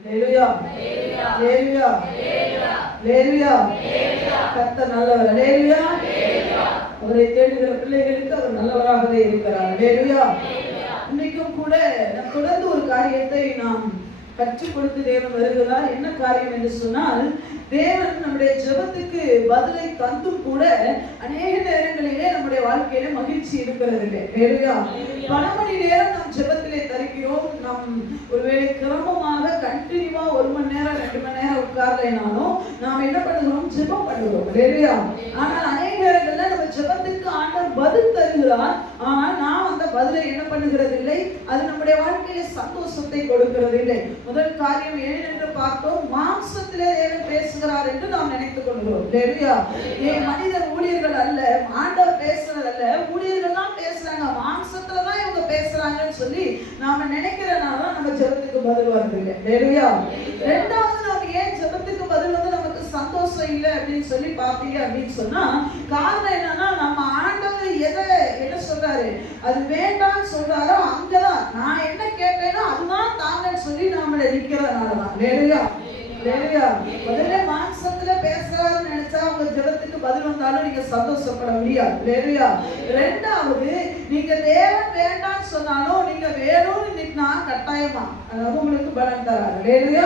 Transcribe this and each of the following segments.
அல்லேலூயா, அல்லேலூயா, அல்லேலூயா. கர்த்தர் நல்லவர். அல்லேலூயா. அவரை தேடுகிற பிள்ளைகளுக்கு அவர் நல்லவராகவே இருக்கிறார். அல்லேலூயா. இன்னைக்கும் கூட நாம் தொடர்ந்து ஒரு காரியத்தை நாம் கற்றுக் கொடுத்து தேவன் வருகிறார். என்ன காரியம் என்று சொன்னால், தேவன் நம்முடைய ஜெபத்துக்கு பதிலை தந்தும் கூட அநேக நேரங்களிலே நம்முடைய வாழ்க்கையில மகிழ்ச்சி இருக்கிறது இல்லை. பல மணி நேரம் நாம் ஜெபத்திலே தரிக்கிறோம். நாம் ஒருவேளை கிரமமாக கண்டினியூவா 1 மணி நேரம் 2 மணி நேரம் உட்கார்லைனாலும் நாம் என்ன பண்ணுகிறோம்? ஜெபம் பண்ணுகிறோம் இல்லையா? ஆனால் அநேக நேரங்கள்ல நம்ம ஜெபத்துக்கு ஆண்டவர் பதில் தருகிறார். ஆனால் நாம் அந்த பதிலை என்ன பண்ணுகிறது இல்லை. அது நம்முடைய வாழ்க்கையில சந்தோஷத்தை கொடுக்கிறது இல்லை. முதல் காரியம் ஏன் என்று பார்த்தோம், மாம்சத்திலே தேவன் பேசுகிறார் என்று நாம் நினைத்துக் கொள்கிறோம். மனிதர் ஊழியர்கள் அல்ல, ஆண்டவர் பேசுறது அல்ல, ஊழியர்கள் தான் பேசுறாங்க, மாம்சத்துலதான் இவங்க பேசுறாங்கன்னு சொல்லி நாம நினைக்கிறனால நம்ம ஜெபத்துக்கு பதில் வருது இல்லை. ரெண்டாவது, நாம ஏன் ஜெபத்துக்கு பதில் வந்து நமக்கு சந்தோஷம் இல்லை அப்படின்னு சொல்லி பார்த்தீங்க அப்படின்னு சொன்னா, காரணம் என்னன்னா, நம்ம ஆண்டவர் எதை என்ன சொல்றாரு, அது வேண்டாம்னு சொல்றாரோ அங்கதான் நான் என்ன கேட்டேனோ அதுதான் தாங்கன்னு சொல்லி நாம நிக்கிறதுனாலதான். முதல்ல மாம்சத்துல பேசுறாருன்னு நினைச்சா உங்க ஜெபத்துக்கு பதில் வந்தாலும் நீங்க சந்தோஷப்பட முடியாது. ரெண்டாவது, நீங்க தேவன் வேண்டாம்னு சொன்னாலும் நீங்க வேணும்னு நின்னா கட்டாயமா அதாவது உங்களுக்கு பலன் தராரு.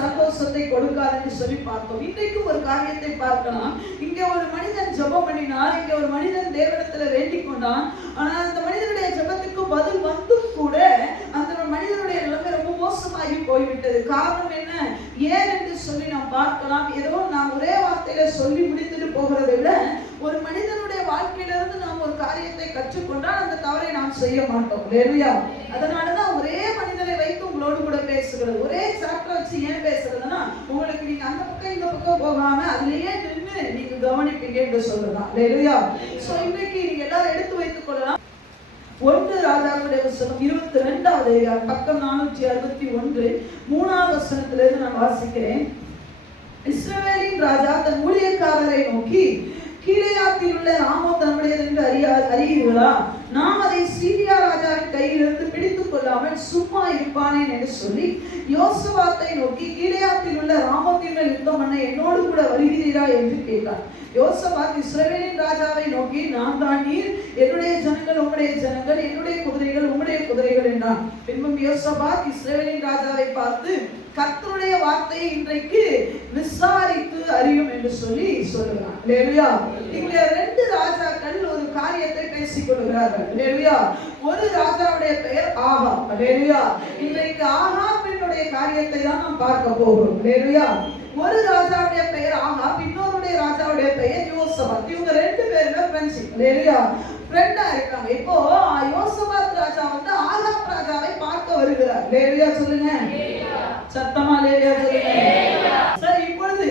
சந்தோஷத்தை கொடுக்காதுன்னு சொல்லி பார்த்தோம். இன்றைக்கு ஒரு காரியத்தை பார்க்கலாம். இங்க ஒரு மனிதன் ஜெபம் பண்ணினார், இங்க ஒரு மனிதன் தேவனிடத்துல வேண்டிக் கொண்டான். ஆனா அந்த மனிதனுடைய ஜெபத்துக்கு பதில் வந்தும் கூட அந்த மனிதனுடைய நிலைமை ரொம்ப மோசமாகி போய்விட்டது. காரணம் என்ன, ஏன் என்று சொல்லி நாம் பார்க்கலாம். ஏதோ நாம் ஒரே வார்த்தையில சொல்லி முடித்துட்டு போகிறதை விட ஒரு மனிதனுடைய வாழ்க்கையிலிருந்து நாம் ஒரு காரியத்தை கற்றுக்கொண்டால் அந்த தவறை நாம் செய்ய மாட்டோம். அதனாலதான் ஒரே மனிதனை வைத்து உங்களோடு கூட பேசுகிறது. ஒரே சாப்டர் வச்சு ஏன் பேசுறதுன்னா, உங்களுக்கு நீங்க அந்த பக்கம் இந்த பக்கம் போகாம அதுலயே நின்று நீங்க கவனிப்பீங்க என்று சொல்லலாம். இன்றைக்கு நீங்க எல்லாரும் எடுத்து வைத்துக் கொள்ளலாம். 1 ராஜாக்களுடைய புத்தகம் 22வது பக்கம் 461 3வது வசனத்திலிருந்து நான் வாசிக்கிறேன். இஸ்ரவேலின் ராஜா தன் ஊழியக்காரரை நோக்கி, கீலேயாத்தில் உள்ள ராமோத் நம்முடையது என்று அறியீர்களா? நாம் அதை சீரியா ராஜாவின் கையிலிருந்து பிடித்துக் கொள்ளாமல் சும்மா இருப்பானேன் என்று சொல்லி யோசபாத்தை நோக்கி, கீலேயாத்தில் உள்ள ராமோத்தின் மேல் யுத்தம் பண்ண என்னோடு கூட வருகிறீரா என்று கேட்டார். யோசபாத் இஸ்ரவேலின் ராஜாவை நோக்கி, நான் தான் நீர், என்னுடைய ஜனங்கள் உம்முடைய ஜனங்கள், என்னுடைய குதிரைகள் உம்முடைய குதிரைகள் என்றான். பின்பும் யோசபாத் இஸ்ரவேலின் ராஜாவை பார்த்து, கர்த்தருடைய வார்த்தையை இன்றைக்கு விசாரித்து அறியும் என்று சொல்லி சொல்லுகிறான். இங்க 2 ராஜாக்கள் ஒரு காரியத்தை பேசிக் கொள்கிறார்கள். ஒரு ராஜாவுடைய பெயர் ஆகாப். இன்றைக்கு ஆகாபினுடைய காரியத்தை தான் நாம் பார்க்க போகிறோம். ஒரு ராஜாவுடைய பெயர் ஆகாப், இன்னொருடைய ராஜாவுடைய பெயர் யோசபாத். இவங்க 2 பேருமே ஃப்ரெண்டா இருக்காங்க. இப்போ யோசபாத் ராஜா வந்து ஆகாப் ராஜாவை பார்க்க வருகிறார். சொல்லுங்க சத்தமா, சொல்லுங்க. சரி, இப்பொழுது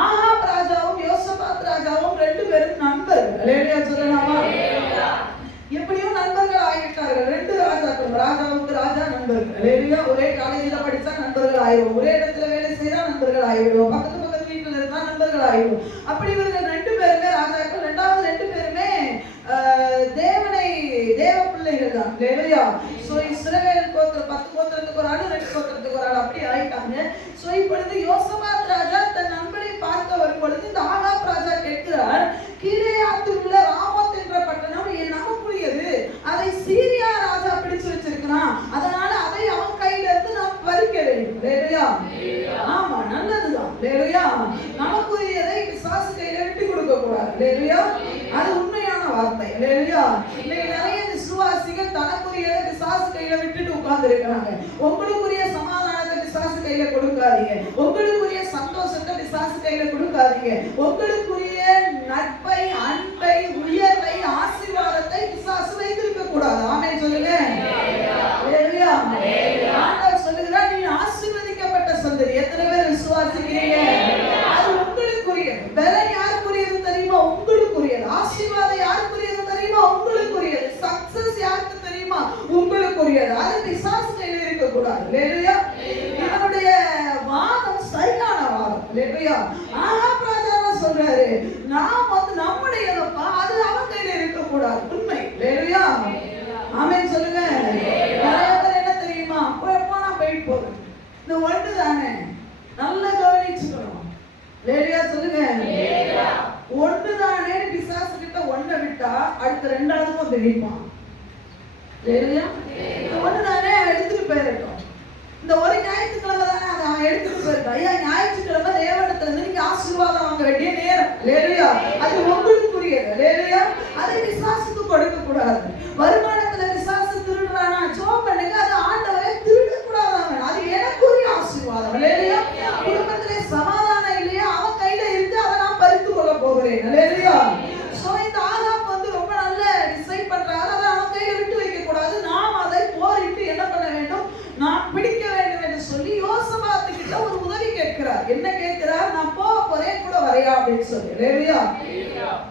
ஆகாப் ராஜாவும் யோசபாத் ராஜாவும் 2 பேரும் நண்பர்கள். சொல்லலாமா? எப்படியோ நண்பர்கள் ஆகிவிட்டார்கள். 2 ராஜாக்கள், ராஜாவுக்கு ராஜா நண்பர்கள். ஒரே காலேஜில் படிச்சா நண்பர்கள் ஆயிடும், ஒரே இடத்துல வேலை செய்தா நண்பர்கள் ஆயிடும், பக்கத்து வீட்டுல இருந்தா நண்பர்கள் ஆயிடும். அப்படி இவர்கள் 2 பேருமே ராஜாக்கள். 2வது 2 பேருமே தேவ பிள்ளைகள் தான். இஸ்ரவேல் கோத்திர 10 கோத்திரத்துக்கு ஒரு ஆளு, 2 கோத்திரத்துக்கு ஒரு ஆளு, அப்படி ஆயிட்டாங்க. இப்பொழுது யோசபாத் ராஜா தன் நண்பரை பார்க்க வரும் பொழுது இந்த ஆகாப் ராஜா கேட்கிறார், கீலேயாத்தில் உள்ள ராமோத் என்ற பட்டணம் நமக்குரியது, அதை சீரியா ராஜா பிடிச்சு வச்சிருக்கிறான், அதனால அதை அவன் கையில இருந்து நாம் பறிக்க வேண்டும். ஆமா, நல்லதுதான். நமக்குரியதை பிசாசு கையில விட்டு கொடுக்க கூடாது. அது உண்மையான வார்த்தை. இன்னைக்கு நிறைய விசுவாசிகள் தனக்குரியதை பிசாசு கையில விட்டுட்டு உட்கார்ந்து இருக்கிறாங்க. உங்களுக்குரிய சமாதானத்தை பிசாசு கையில கொடுக்காதீங்க, உங்களுக்குரிய சந்தோஷத்தை பிசாசு கையில கொடுக்காதீங்க, உங்களுக்குரிய நட்பை, அன்பை, உயர்வை, ஆசீர்வாதத்தை பிசாசு வைத்திருக்க கூடாது. ஆமென் சொல்லுங்க. ஆண்டவர் சொல்லுகிறார், நீ ஆசீர்வதிக்கப்பட்ட சந்ததி. எத்தனை பேர் விசுவாசிக்கிறீங்க? அது உங்களுக்குரியது. பலன் யாருக்குரியது தெரியுமா? உங்களுக்குரியது. ஆசீர்வாதம் யாருக்குரியது தெரியுமா? உங்களுக்குரியது. சக்சஸ் யாருக்கு தெரியுமா? உங்களுக்குரியது. அது பிசாசு கையில இருக்க கூடாது. இவனுடைய வாதம் சரியான வாதம். ஆகாப் ராஜா சொல்றாரு, நாம் வந்து நம்முடையதப்பா, அது அவன் கையில இருக்க கூடாது. உண்மை. ஆமென் சொல்லுங்க. நிறைய பேர் என்ன தெரியுமா, போனா போயிட்டு போகுது, இந்த ஒன்று தானே. நல்லா கவனிச்சுக்கணும். லேலியா சொல்லுங்க. ஒன்று தானே. பிசாசு கிட்ட ஒன்றை விட்டா அடுத்த ரெண்டாவதுக்கும் தெரியுமான். லேலியா ஒன்று தானே எடுத்துட்டு போயிடட்டும். இந்த ஒரு ஞாயிற்றுக்கிழமை தானே அதை அவன் எடுத்துட்டு போயிட்டான். ஐயா, ஞாயிற்றுக்கிழமை தேவனிடத்துல இருந்து நீங்க ஆசீர்வாதம் வாங்க வேண்டிய நேரம். லேலியா அது உங்களுக்குரியது. லேலியா அதை பிசாசுக்கு கொடுக்க கூடாது. வருமானத்துல பிசாசு திருடுறானா ஜெபம் பண்ணுங்க. அது ஆண்டவரே திருட கூடாது. அது எனக்குரிய ஆசீர்வாதம். லேலியா குடும்பத்திலே சமாதானம் இல்லையா, அவன் கையில இருந்து அதை நான் பறித்து கொள்ள போகிறேன். லேலியா சோ இந்த ஆகாப் வந்து ரொம்ப நல்ல டிசைட் பண்றாரு. அதை அவன் கையில விட்டு வைக்க கூடாது. நாம் அதை போரிட்டு என்ன பண்ண வேண்டும், நான் பிடிக்க வேண்டும் என்று சொல்லி யோசபாத்து கிட்ட ஒரு உதவி கேட்கிறார். என்ன கேட்கிறார்? நான் போறேன் கூட வரையா அப்படின்னு சொல்லி. லேலியா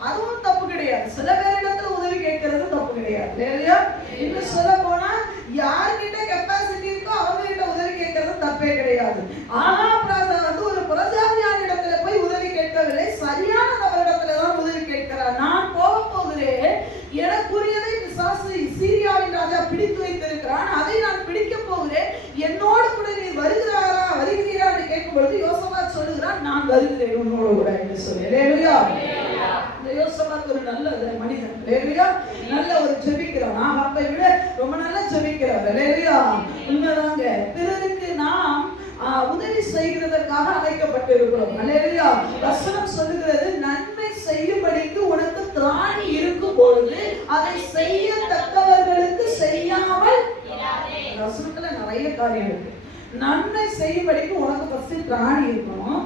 அதுவும் தப்பு கிடையாது. சில பேரிடத்துல உதவி கேட்கறது தப்பு கிடையாது. லேலியா இன்னும் சொல்ல போனா யார்கிட்ட கெப்பாசிட்டி இருக்கோ அவங்க கிட்ட உதவி கேட்கறது தப்பே கிடையாது. ஆகாப் ராஜா வந்து ஒரு புறஜாதியான இடத்துல போய் உதவி கேட்கவில்லை. சரியான நபரிடத்துல தான் உதவி கேட்கிறார். நான் போகிறேன், எனக்குரியதை பிசாசு சீரியாவின் ராஜா பிடித்து வைத்திருக்கிறான், அதை நான் பிடிக்க போகிறேன், என்னோடு கூட நீ வருகிறீரா என்று கேட்கும் பொழுது யோசபாத் சொல்லுகிறான், நான் வருகிறேன் உன்னோடு கூட என்று சொல்லி. லேலியா இந்த யோசபாத் ஒரு நல்ல மனிதன். லேலியா நல்ல ஒரு ஜெபிக்கிறவன். ஆகாப்பை விட ரொம்ப நல்லா ஜெபிக்கிறவர். லேலியா உண்மைதாங்க. பிறருக்கு நாம் உதவி செய்கிறதற்காக அழைக்கப்பட்டிருக்கிறோம். லேலியா வசனம் சொல்லுகிறது, நன்மை செய்யும்படிக்கு உனக்கு திராணி இருக்கும் பொழுது அதை செய்யத்தக்கவர்களுக்கு செய்யாமல். வசனத்துல நிறைய காரியம் இருக்கு. நன்மை செய்யும்படிக்கு உனக்கு ஃபர்ஸ்ட் திராணி இருக்கணும்.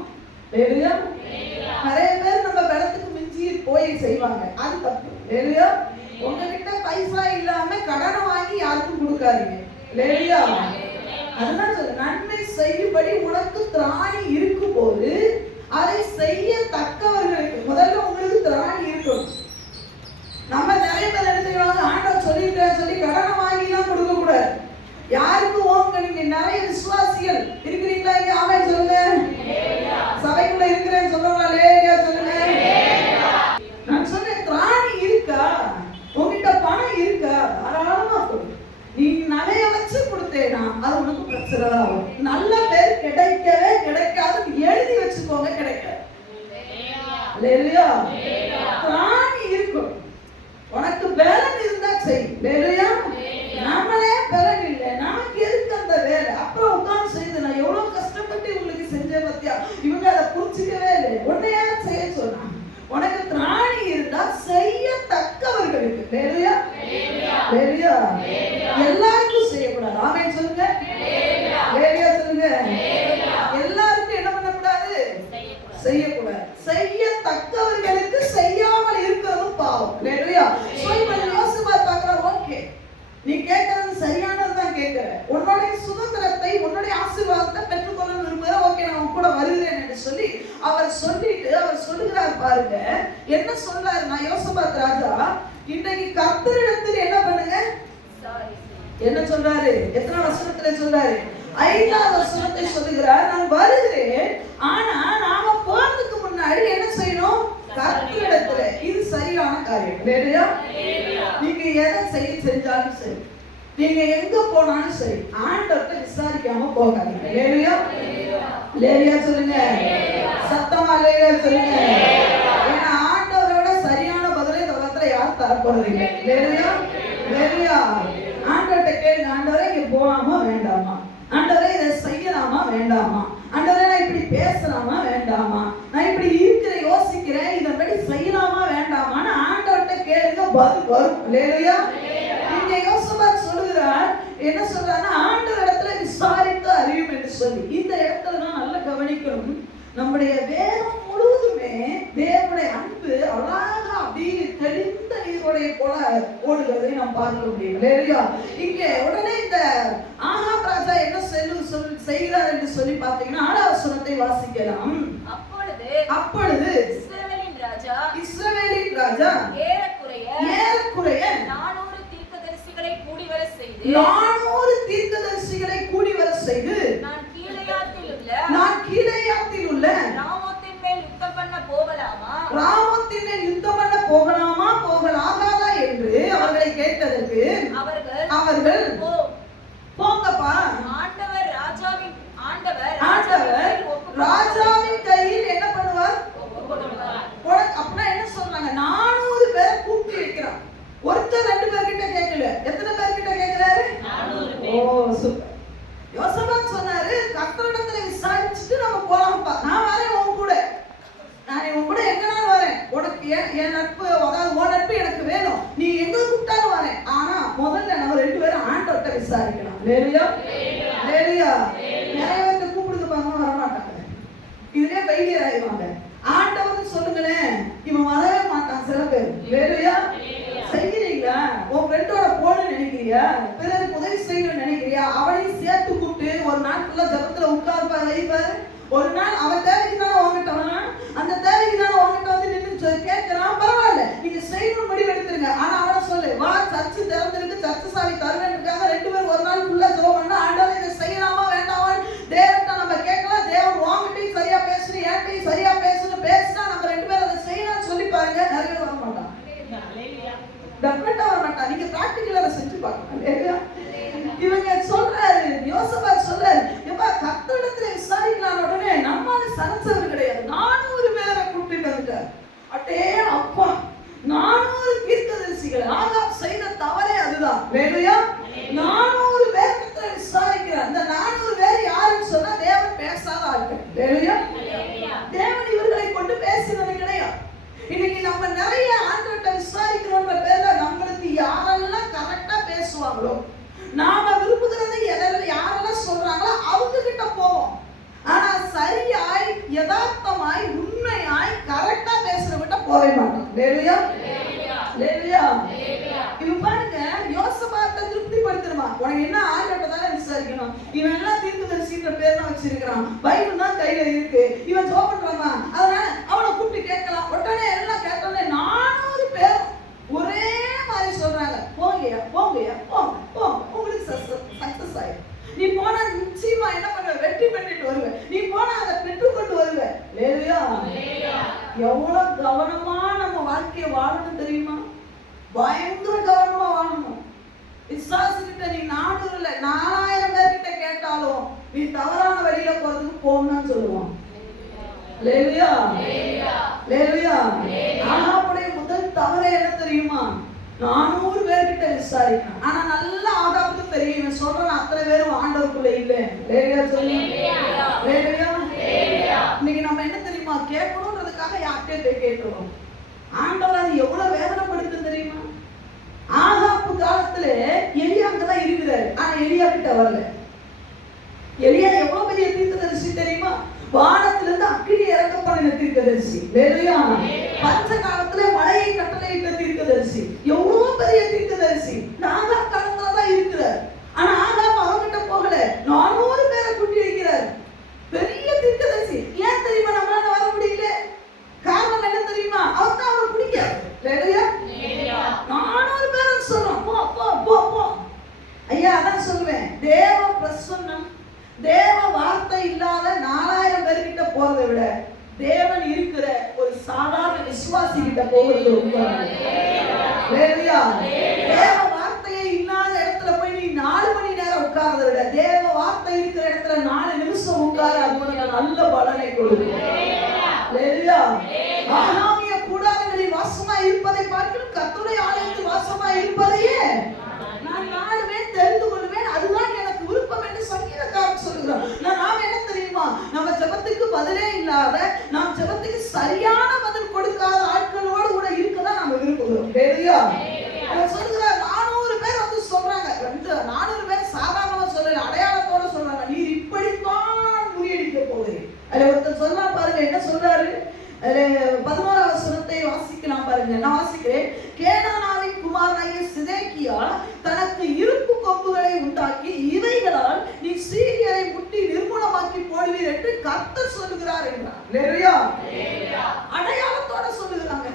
லேலியா நிறைய பேர் நம்ம பலத்துக்கு மிஞ்சி போய் செய்வாங்க, அது தப்பு. லேலியா உங்ககிட்ட பைசா இல்லாம கடனை வாங்கி யாருக்கும் கொடுக்காதீங்க. லேலியா அதெல்லாம் சொல்ல, நன்மை செய்யும்படி உனக்கு திராணி இருக்கும் போது அதை செய்யத்தக்கவர்களுக்கு. முதல்ல உங்களுக்கு திராணி இருக்கும். நம்ம நிறைய பேர் எடுத்துக்கிறாங்க, ஆண்டவர் சொல்லிட்டு சொல்லி கடனை வாங்கி எல்லாம் கொடுக்க கூடாது. யாருக்கு ஓங்க, நீங்க நிறைய விசுவாசிகள் இருக்கிறீங்களா இங்க? ஆமென் சொல்லுங்க. சபைக்குள்ள இருக்கிறேன்னு சொல்றவங்க லேலியா சொல்லுங்க. நான் சொன்னேன், திராணி இருக்கா உங்ககிட்ட, பணம் இருக்கா, தாராளமா கொடு. நீ நிறைய வச்சு கொடுத்தேனா அது உனக்கு பிரச்சனை தான் வரும். நல்ல பேர் கிடைக்கவே கிடைக்காது, எழுதி வச்சுக்கோங்க, கிடைக்காது. லேலியா திராணி இருக்கும். உனக்கு பலன் இருந்தா செய். லேலியா நம்மளே பலன் இல்லை, நமக்கு எதுக்கு அந்த வேலை? அப்புறம் உட்கார்ந்து செய்து நான் எவ்வளவு கஷ்டப்பட்டு உங்களுக்கு செஞ்சேன் பத்தியா, இவங்க அதை புரிஞ்சுக்கவே இல்லை. உன்னையா செய்ய சொன்னா. உனக்கு திராணி இருந்தா செய்யத்தக்கவர்களுக்கு. லேலியா லேலியா எல்லாருக்கும் செய்யக்கூடாது. ஆமென் சொல்லுங்க. லேலியா சொல்லுங்க. எல்லாருக்கும் என்ன பண்ணக்கூடாது, செய்யக்கூடாது. செய்யத்தக்கவர்களுக்கு செய்யாமல் இருக்கிறதும் பாவம். லேலியா யோசிப்பார் பார்க்கிற, ஓகே நீ கேட்கறது சரியானதுதான் கேட்கிற, உன்னுடைய சுதந்திரத்தை உன்னுடைய ஆசீர்வாதத்தை பெற்றுக்கொள்ள விரும்புகிற, ஓகே நான் உன் கூட வருகிறேன் என்று சொல்லி அவர் சொல்லிட்டு அவர் சொல்லுகிறார். பாருங்க என்ன சொல்றாரு. நான் யோசபாத் ராஜா இன்றைக்கு கர்த்தரிடத்தில் என்ன பண்ணுங்க, என்ன சொல்றாரு? எத்தனை வசனத்துல சொல்றாரு? 5வது வசனத்தை சொல்லுகிறார், நான் வருகிறேன், ஆனா நாம போறதுக்கு முன்னாடி என்ன செய்யணும்? கர்த்தரிடத்துல. இது சரியான காரியம். லேலியா நீங்க எதை செஞ்சாலும் சரி, நீங்க எங்க போனாலும் சரி, ஆண்டவர்கிட்ட விசாரிக்காம போகாதீங்க. லேலியா லேலியா சொல்லுங்க. சத்தமா லேலியா சொல்லுங்க. ஏன்னா ஆண்டவரோட சரியான பதிலை இந்த உலகத்துல யாரும் தரப்போறதில்லை. லேலியா லேலியா ஆண்டவர்கிட்ட கேளுங்க, ஆண்டவரே இங்க போலாமா வேண்டாமா, ஆண்டவரே இதை செய்யலாமா வேண்டாமா, ஆண்டவரே நான் இப்படி பேசலாமா வேண்டாமா, நான் இப்படி இருக்கிற யோசிக்கிறேன், இதன்படி செய்யலாமா வேண்டாமான்னு ஆண்டவர்கிட்ட கேளுங்க, பதில் வரும். லேலியா இங்க யோசபாத் சொல்லுகிறார், என்ன சொல்றாருன்னா ஆண்டவர் இடத்துல விசாரித்து அறியும் என்று சொல்லி. இந்த இடத்துல தான் நல்லா கவனிக்கணும். நம்முடைய வேதம் முழுவதுமே தேவனுடைய அன்பு அழகாக அப்படி தெளிந்த நீரோடைய போல ஓடுகிறதை நாம் பார்க்க முடியும். லேலியா இங்கே உடனே இந்த ஆகாப் ராஜா என்ன செய்கிறார் என்று சொல்லி பார்த்தீங்கன்னா 6வது வசனத்தை வாசிக்கலாம். அப்பொழுது இஸ்ரவேலின் ராஜா ஏறக்குறைய 400 தீர்க்கதரிசிகளை கூடி வர செய்து நான் கீலேயாத்தில் உள்ள ராமோத்தின் மேல் யுத்தம் பண்ண போகலாமா போகலாகாதா என்று அவர்களை கேட்டதற்கு அவர்கள் போங்கப்பா, ஆண்டவர் ஃபெயிலியர் ஆயிடுவாங்க. ஆண்டவர்னு சொல்லுங்களேன், இவன் வரவே மாட்டான். சில பேர் வேலையா செய்கிறீங்களா, உன் ஃப்ரெண்டோட போன்னு நினைக்கிறியா, பிறருக்கு உதவி செய்யணும்னு நினைக்கிறியா, அவனையும் சேர்த்து கூப்பிட்டு ஒரு நாள் ஃபுல்லா ஜபத்துல உட்கார்ப்பாரு வைப்பாரு. ஒரு நாள் அவன் தேவைக்கு தானே வாங்கிட்டு வரான், அந்த தேவைக்கு தானே வாங்கிட்டு வந்து நின்று கேட்கிறான். பரவாயில்ல, நீங்க செய்யணும் முடிவு எடுத்துருங்க. ஆனா அவனை சொல்லு, வா சர்ச்சு திறந்திருக்கு, சர்ச்சு சாவி தருவேன்னுக்காக 2 பேரும் ஒரு நாள் ஃபுல்லா ஜெபம் பண்ணா, ஆண்டவரே இதை செய்யலாமா வேண்டாமா தேவன்கிட்ட நம்ம கேட்கலாம். தேவன் வாங்கிட்டையும் சரியா பேசணும், ஏன்ட்டையும் சரியா பேசணும். பேசினா நம்ம 2 பேரும் அதை செய்யலாம்னு சொல்லி பாருங்க, நிறைய வர மாட்டான், டெஃபினட்டா வர மாட்டான். நீங்க பிராக்டிகலா அதை செஞ்சு பார்க்கணும். இவங்க சொல்றாரு, யோசபாத் சொல்றாரு, எப்பா கர்த்தரிடத்துல விசாரிக்கலாம். உடனே நம்மால சனச்சவர் கிடையாது, 400 பேரை கூப்பிட்டு வந்துட்டார். அட்டே அப்பா, 400 தீர்க்கதரிசிகள். ஆகாப் செய்த தவறே அதுதான். வேலையா 400 பேர்கிட்ட விசாரிக்கிறார். அந்த 400 பேர் யாருன்னு சொன்னா தேவன் பேசாத ஆட்கள். வேலையா தேவன் இவர்களை கொண்டு பேசினது கிடையாது. இன்னைக்கு நம்ம நிறைய ஆண்டவர்கிட்ட விசாரிக்கிறோன்ற பேர்ல நம்மளுக்கு யாரெல்லாம் கரெக்டா பேசுவாங்களோ, நாம விரும்புகிறதை யாரெல்லாம் சொல்றாங்களோ அவங்க கிட்ட போவோம். ஆனா சரியாய் யதார்த்தமாய் உண்மையாய் கரெக்டா பேசுறவங்கிட்ட போவே மாட்டோம். லேலுயா லேலுயா. இவன் பாருங்க, யோசபாத்தை திருப்திப்படுத்தணுமா, உனக்கு என்ன ஆண்டவர்கிட்ட தானே விசாரிக்கணும். இவன் எல்லாம் தீர்க்கதரிசின்ற பேர் தான் வச்சிருக்கிறான், பைபிள் தான் கையில இருக்கு, இவன் ஜெபம் பண்றாமா, அதனால அவனை கூப்பிட்டு கேட்கலாம். உடனே எல்லாம் கேட்டோன்னே 400 பேர் ஒரே மாதிரி சொல்றாங்க, போங்கயா போங்கயா போங்க போங்க, உங்களுக்கு சக்சஸ் ஆயிடும். நீ போனா நிச்சயமா என்ன பண்ணுவ, வெற்றி பெற்றுட்டு வருவ. நீ போனா அதை பெற்றுக்கொண்டு வருவ. லேலுயா. எவ்வளவு கவனமா நம்ம வாழ்க்கையை வாழணும் தெரியுமா, பயங்கர கவனமா வாழணும். விசுவாசிக்கிட்ட நீ 400 இல்ல 4000 பேர்கிட்ட கேட்டாலும் நீ தவறான வழியில போறதுக்கு போகணும்னு சொல்லுவான். லேலுயா லேலுயா. ஆகாபுடைய முதல் தவறு என்ன தெரியுமா, 400 பேர்கிட்ட விசாரிக்கணும். ஆனா நல்ல ஆகாபுக்கு தெரியும், இவன் சொல்றான் அத்தனை பேரும் ஆண்டவருக்குள்ள இல்லை. லேலுயா சொல்லு. லேலுயா. இன்னைக்கு நம்ம என்ன தெரியுமா, கேட்கணும்ன்றதுக்காக யார்கிட்டே போய் கேட்கிறோம். ஆண்டவர் அது எவ்வளவு வேதனைப்படுத்தும் தெரியுமா. ஆகாப்பு காலத்துல எலியா அங்கதான் இருக்கிறாரு, ஆனா எலியா கிட்ட வரல. எலியா எவ்வளவு பெரிய தீர்க்கதரிசி தெரியுமா, வானத்திலிருந்து அக்கினி இறங்க பண்ணின தீர்க்கதரிசி. லேலுயா. பஞ்ச காலத்துல மழையை கட்டளையிட்ட தீர்க்கதரிசி, எவ்வளவு பெரிய தீர்க்கதரிசி. ஆகாப் காலத்துலதான் இருக்கிறார். ஆனா ஆகாப் அவங்கிட்ட போகல, 400 பேரை கூட்டி வைக்கிறார். பெரிய தீர்க்கதரிசி. ஏன் தெரியுமா நம்மளால வர முடியல, காரணம் என்ன தெரியுமா, அவன் தான் அவனை பிடிக்காது. லேலுயா. 400 பேரும் சொல்றோம் போ போ போ போ. ஐயா அதான் சொல்லுவேன், தேவ பிரசன்னம் தேவ வார்த்தை இல்லாத 4000 பேர்கிட்ட போறதை விட தேவன் இருக்கிற ஒரு சாதாரண விசுவாசி கிட்ட போகிறது ரொம்ப. லேலுயா. தேவ வார்த்தையே இல்லாத இடத்துல போய் நீ 4 மணி நேரம் உட்கார்றதை விட தேவ வார்த்தை இருக்கிற இடத்துல 4 நிமிஷம் உட்கார, அது உனக்கு நல்ல பலனை கொடுக்கும். லேலுயா. ஆகாமிய கூடாரங்களில் வாசமா இருப்பதை பார்க்கணும், கர்த்தருடைய ஆலயத்தில் வாசமா இருப்பதையே நான் நாடுவேன், தெரிந்து கொள்வேன், அதுதான் எனக்கு விருப்பம் என்று சங்கீதக்காரன் சொல்லுகிறான். நாம என்ன தெரியுமா, நம்ம ஜெபத்துக்கு பதிலே இல்லாத, நாம் ஜெபத்துக்கு சரியான பதில் கொடுக்காத ஆட்களோடு கூட இருக்கதான் நம்ம விரும்புகிறோம். லேலுயா. அவன் சொல்லுகிறார், 400 பேர் வந்து சொல்றாங்க, 400 பேர் சாதாரணமா சொல்லல, அடையாளத்தோட சொல்றாங்க, நீர் இப்படித்தான் முறியடிக்க போகிறேன். அதுல ஒருத்தர் சொல்றா பாருங்க, என்ன சொல்றாரு, 11ஆம் வசனத்தை வாசிக்கலாம் பாருங்க. நான் வாசிக்கிறேன். கேனானாவின் குமாரனாகிய சிதேக்கியா தனக்கு இருப்பு கொம்புகளை உண்டாக்கி இவைகளால் நீ சீரியரை முட்டி நிர்மூலமாக்கி போடுவீர் என்று கர்த்தர் சொல்லுகிறார் என்றார். லேலுயா. அடையாளத்தோட சொல்லுகிறாங்க,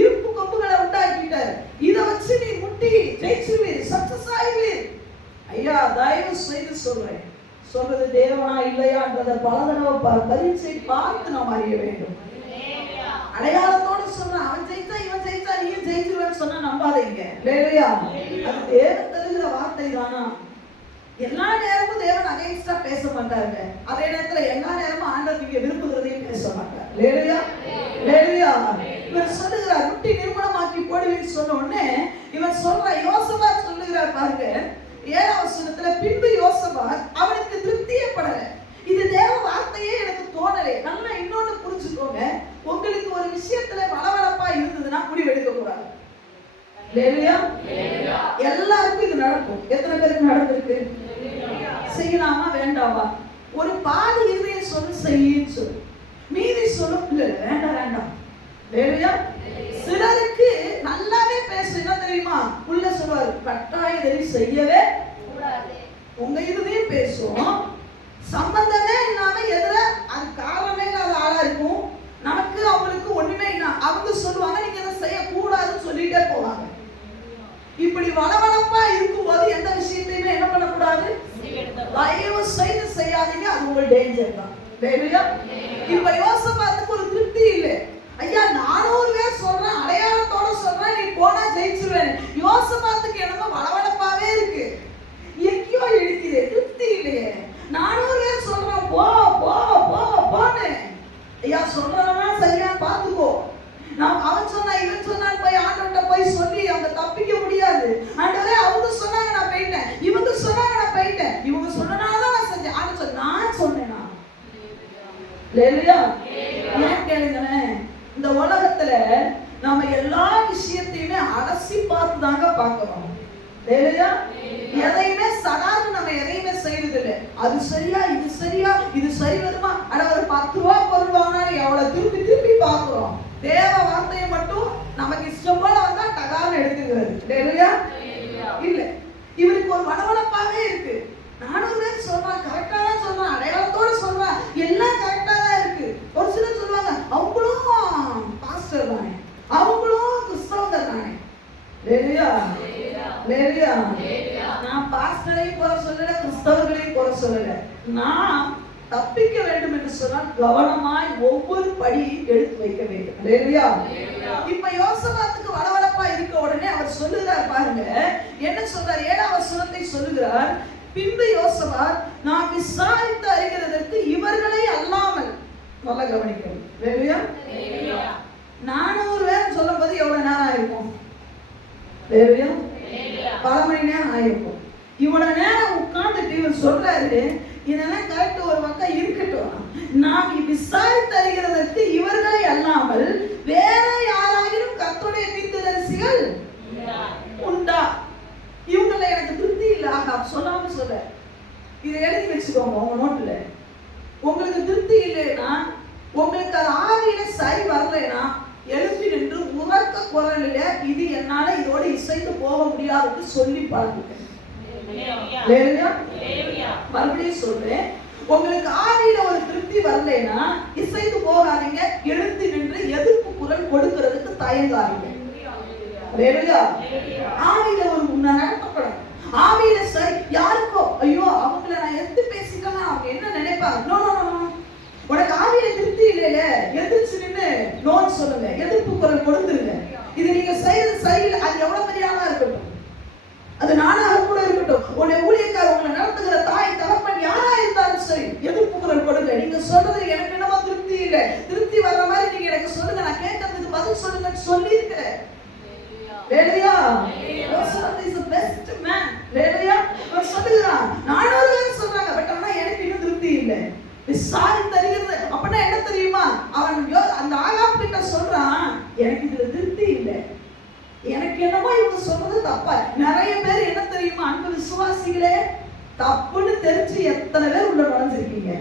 இருப்பு கொம்புகளை உண்டாக்கிட்டார், இத வச்சு நீ முட்டி ஜெயிச்சுவீர், சக்சஸ் ஆயிவீர். ஐயா தயவு செய்து சொல்றேன், சொல்றது தேவனா இல்லையான்றதை பல தடவை பரீட்சை பார்த்து நாம் அறிய வேண்டும். அடையாளத்தோட சொல்றான், அவன் ஜெயிச்சா இவன் ஜெயிச்சா நீயும் ஜெயிச்சிருவேன்னு சொன்னா நம்பாதீங்க. லேலுயா. அது தேவன் தருகிற வார்த்தை தானா. எல்லா நேரமும் தேவன் அகைன்ஸ்டா பேச மாட்டாங்க, அதே நேரத்துல எல்லா நேரமும் ஆண்டவர் நீங்க விரும்புகிறதையும் பேச மாட்டார். லேலுயா லேலுயா. இவன் சொல்லுகிறார் முட்டி நிர்மூலமாக்கி போடுவேன்னு சொன்ன உடனே இவன் சொல்ற, யோசபாத் சொல்லுகிறார் பாருங்க 7ஆம் வசனத்துல, பின்பு யோசபாத் அவனுக்கு திருப்தியப்படல, இது தேவ வார்த்தையே எனக்கு தோணலை. நல்லா இன்னொன்னு புரிஞ்சுக்கோங்க, உங்களுக்கு ஒரு விஷயத்துல வளவளப்பா இருந்ததுன்னா முடிவெடுக்க கூடாது. லேலுயா. எல்லாருக்கும் இது நடக்கும். எத்தனை பேருக்கு நடந்திருக்கு? செய்யலாமா வேண்டாமா, ஒரு பாதி இருதயம் சொல்லு செய்யுன்னு சொல்லு, மீதி ஹalleluya. சிலருக்கு நல்லாவே பேசுனா தெரியுமா, உள்ள சொல்வார் கட்டாயத்தை செய்யவே கூடாது. உங்க இதுலயே பேசும், சம்பந்தமே இல்லாம எதிர அது காரணமே இல்லாத ஆளா இருக்கும். நமக்கு அவங்களுக்கு ஒண்ணுமே இல்லை. அவங்க சொல்லுவாங்க நீங்க அதை செய்யக்கூடாதுன்னு சொல்லிட்டே போவாங்க. இப்படி வளவளப்பா இருக்கும்போது எந்த விஷயத்தையுமே என்ன பண்ணக்கூடாது, தயவு செய்து செய்யாதீங்க. அது உங்க டேஞ்சர் தான். இப்ப யோசபாத்துக்கு ஒரு திருப்தி இல்லை. ஐயா 400 பேர் சொல்றேன், அடையாளத்தோட சொல்றேன், நீ போனா ஜெயிச்சிருவேன். யோசபாத்துக்கு என்னமோ வளவளப்பாவே இருக்கு, எங்கேயோ இடிக்குது, திருப்தி இல்லையே. 400 பேர் சொல்றான் போ போ போ போன்னு. ஐயா சொல்றானா சரியா பாத்துக்கோ. நான் அவன் சொன்னா இவன் சொன்னான் போய் ஆண்டவன்ட்ட போய் சொல்லி அவங்க தப்பிக்க முடியாது. ஆண்டவரே அவங்க சொன்னாங்க நான் போயிட்டேன், இவங்க சொன்னாங்க நான் போயிட்டேன், இவங்க சொன்னனாலதான் நான் செஞ்சேன். ஆனா நான் சொன்னேனா? ஹalleluya. ஏன் கேளுங்களேன், இந்த உலகத்துல நாம எல்லா விஷயத்தையுமே அலசி பார்த்து தாங்க பார்க்கிறோம். ஹalleluya. எதையுமே சாதாரண நம்ம எதையுமே செய்யறது இல்லை. அது சரியா இது சரியா இது சரி வருமா, அட ஒரு 10 ரூபாய் பொருள் வாங்கினாலும் எவ்வளவு திருப்பி திருப்பி பார்க்கிறோம். தேவ வார்த்தையை மட்டும் நமக்கு இஷ்டம் போல வந்தா டகான்னு எடுத்துக்கிறது. ஹalleluya. இல்ல, இவருக்கு ஒரு வளவளப்பாவே இருக்கு. 400 பேர் சொல்றான், கரெக்டா தான் சொல்றான், அடையாளத்தோட சொல்றான், எல்லாம் கரெக்டா தான் இருக்கு. ஒரு சிலர் சொல்லுவாங்க அவங்களும் பாஸ்டர் தானே, அவங்களும் கிறிஸ்தவங்க தானே. ஹalleluya. ஹalleluya. நான் பாஸ்டரையும் குறை சொல்லல, கிறிஸ்தவர்களையும் குறை சொல்லல. நான் தப்பிக்க வேண்டும் என்று சொன்னால் கவனமாய் ஒவ்வொரு படி எடுத்து வைக்க வேண்டும். ஹalleluya. இப்ப யோசபாத்துக்கு வளவளப்பா இருக்க உடனே அவர் சொல்லுகிறார் பாருங்க, என்ன சொல்றார்? 7ஆம் வசனத்தை சொல்லுகிறார். பின்பு யோசபாத் நான் விசாரித்து அறிகிறதற்கு இவர்களை அல்லாமல், நல்லா கவனிக்கணும். ஹalleluya. 400 பேர் சொல்லும்போது எவ்வளவு நேரம் ஆயிருக்கும்? ஹalleluya. பல மணி நேரம் ஆயிருக்கும். இவ்வளவு நேரம் உட்கார்ந்துட்டு இவர் சொல்றாரு, இதெல்லாம் கரெக்ட் ஒரு பக்கம் இருக்கட்டும், நாம் விசாரித்து அறிகிறதற்கு இவர்களை அல்லாமல் வேற யாராயிலும் கர்த்தருடைய தீர்க்கதரிசிகள் உண்டா? இவங்கள எனக்கு திருப்தி இல்லை. ஆகாப் சொல்லாம சொல்ல, இதை எழுதி வச்சுக்கோங்க உங்க நோட்டுல. உங்களுக்கு திருப்தி இல்லைன்னா, உங்களுக்கு அது ஆவியில சரி வரலைன்னா எழுப்பி நின்று உறக்க குரலில இது என்னால இதோட இசைத்து போக முடியாதுன்னு சொல்லி பாருங்க. மறுபடியும் சொல்றேன், உங்களுக்கு ஆவியில ஒரு திருப்தி வரலைன்னா இசைத்து போகாதீங்க, எழுந்து நின்று எதிர்ப்பு குரல் கொடுக்கிறதுக்கு தயங்காதீங்க. ஆவியில ஒரு நடத்தப்படும். ஆவியில சரி யாருக்கோ ஐயோ அவங்கள நான் எடுத்து பேசிட்டேன்னா அவங்க என்ன நினைப்பாங்க, உனக்கு ஆவியில திருப்தி இல்லையில எதிர்த்து நின்று நோன் சொல்லுங்க, எதிர்ப்பு குரல் கொடுத்துருங்க. இது நீங்க செய்யறது சரியில்லை, அது எவ்வளவு பெரிய ஆளா இருக்கட்டும், அது நானாக கூட இருக்கட்டும், உன்னை ஊழியக்கார உங்களை நடத்துகிற தாய் தகப்பன் யாரா இருந்தாலும் சரி, எதிர்ப்பு குரல் கொடுங்க. நீங்க சொல்றது எனக்கு என்னமோ திருப்தி இல்லை, திருப்தி வர்ற மாதிரி நீங்க எனக்கு சொல்லுங்க, நான் கேட்கறதுக்கு பதில் சொல்லுங்கன்னு சொல்லி இருக்கிறேன். ஹalleluya. யோசபாத் is the best man. ஹalleluya. அவர் சொல்றான் 400 பேர் சொல்றாங்க, பட் ஆனா எனக்கு இன்னும் திருப்தி இல்லை. விசாரித்து அறிகிறது அப்படின்னா என்ன தெரியுமா? அவன் அந்த ஆகாப் கிட்ட சொல்றான், எனக்கு இதுல திருப்தி இல்லை, எனக்கு என்னமோ இவங்க சொல்றது தப்பா. நிறைய பேர் என்ன தெரியுமா அன்பு விசுவாசிகளே, தப்புன்னு தெரிஞ்சு எத்தனை பேர் உள்ள நுழைஞ்சிருக்கீங்க.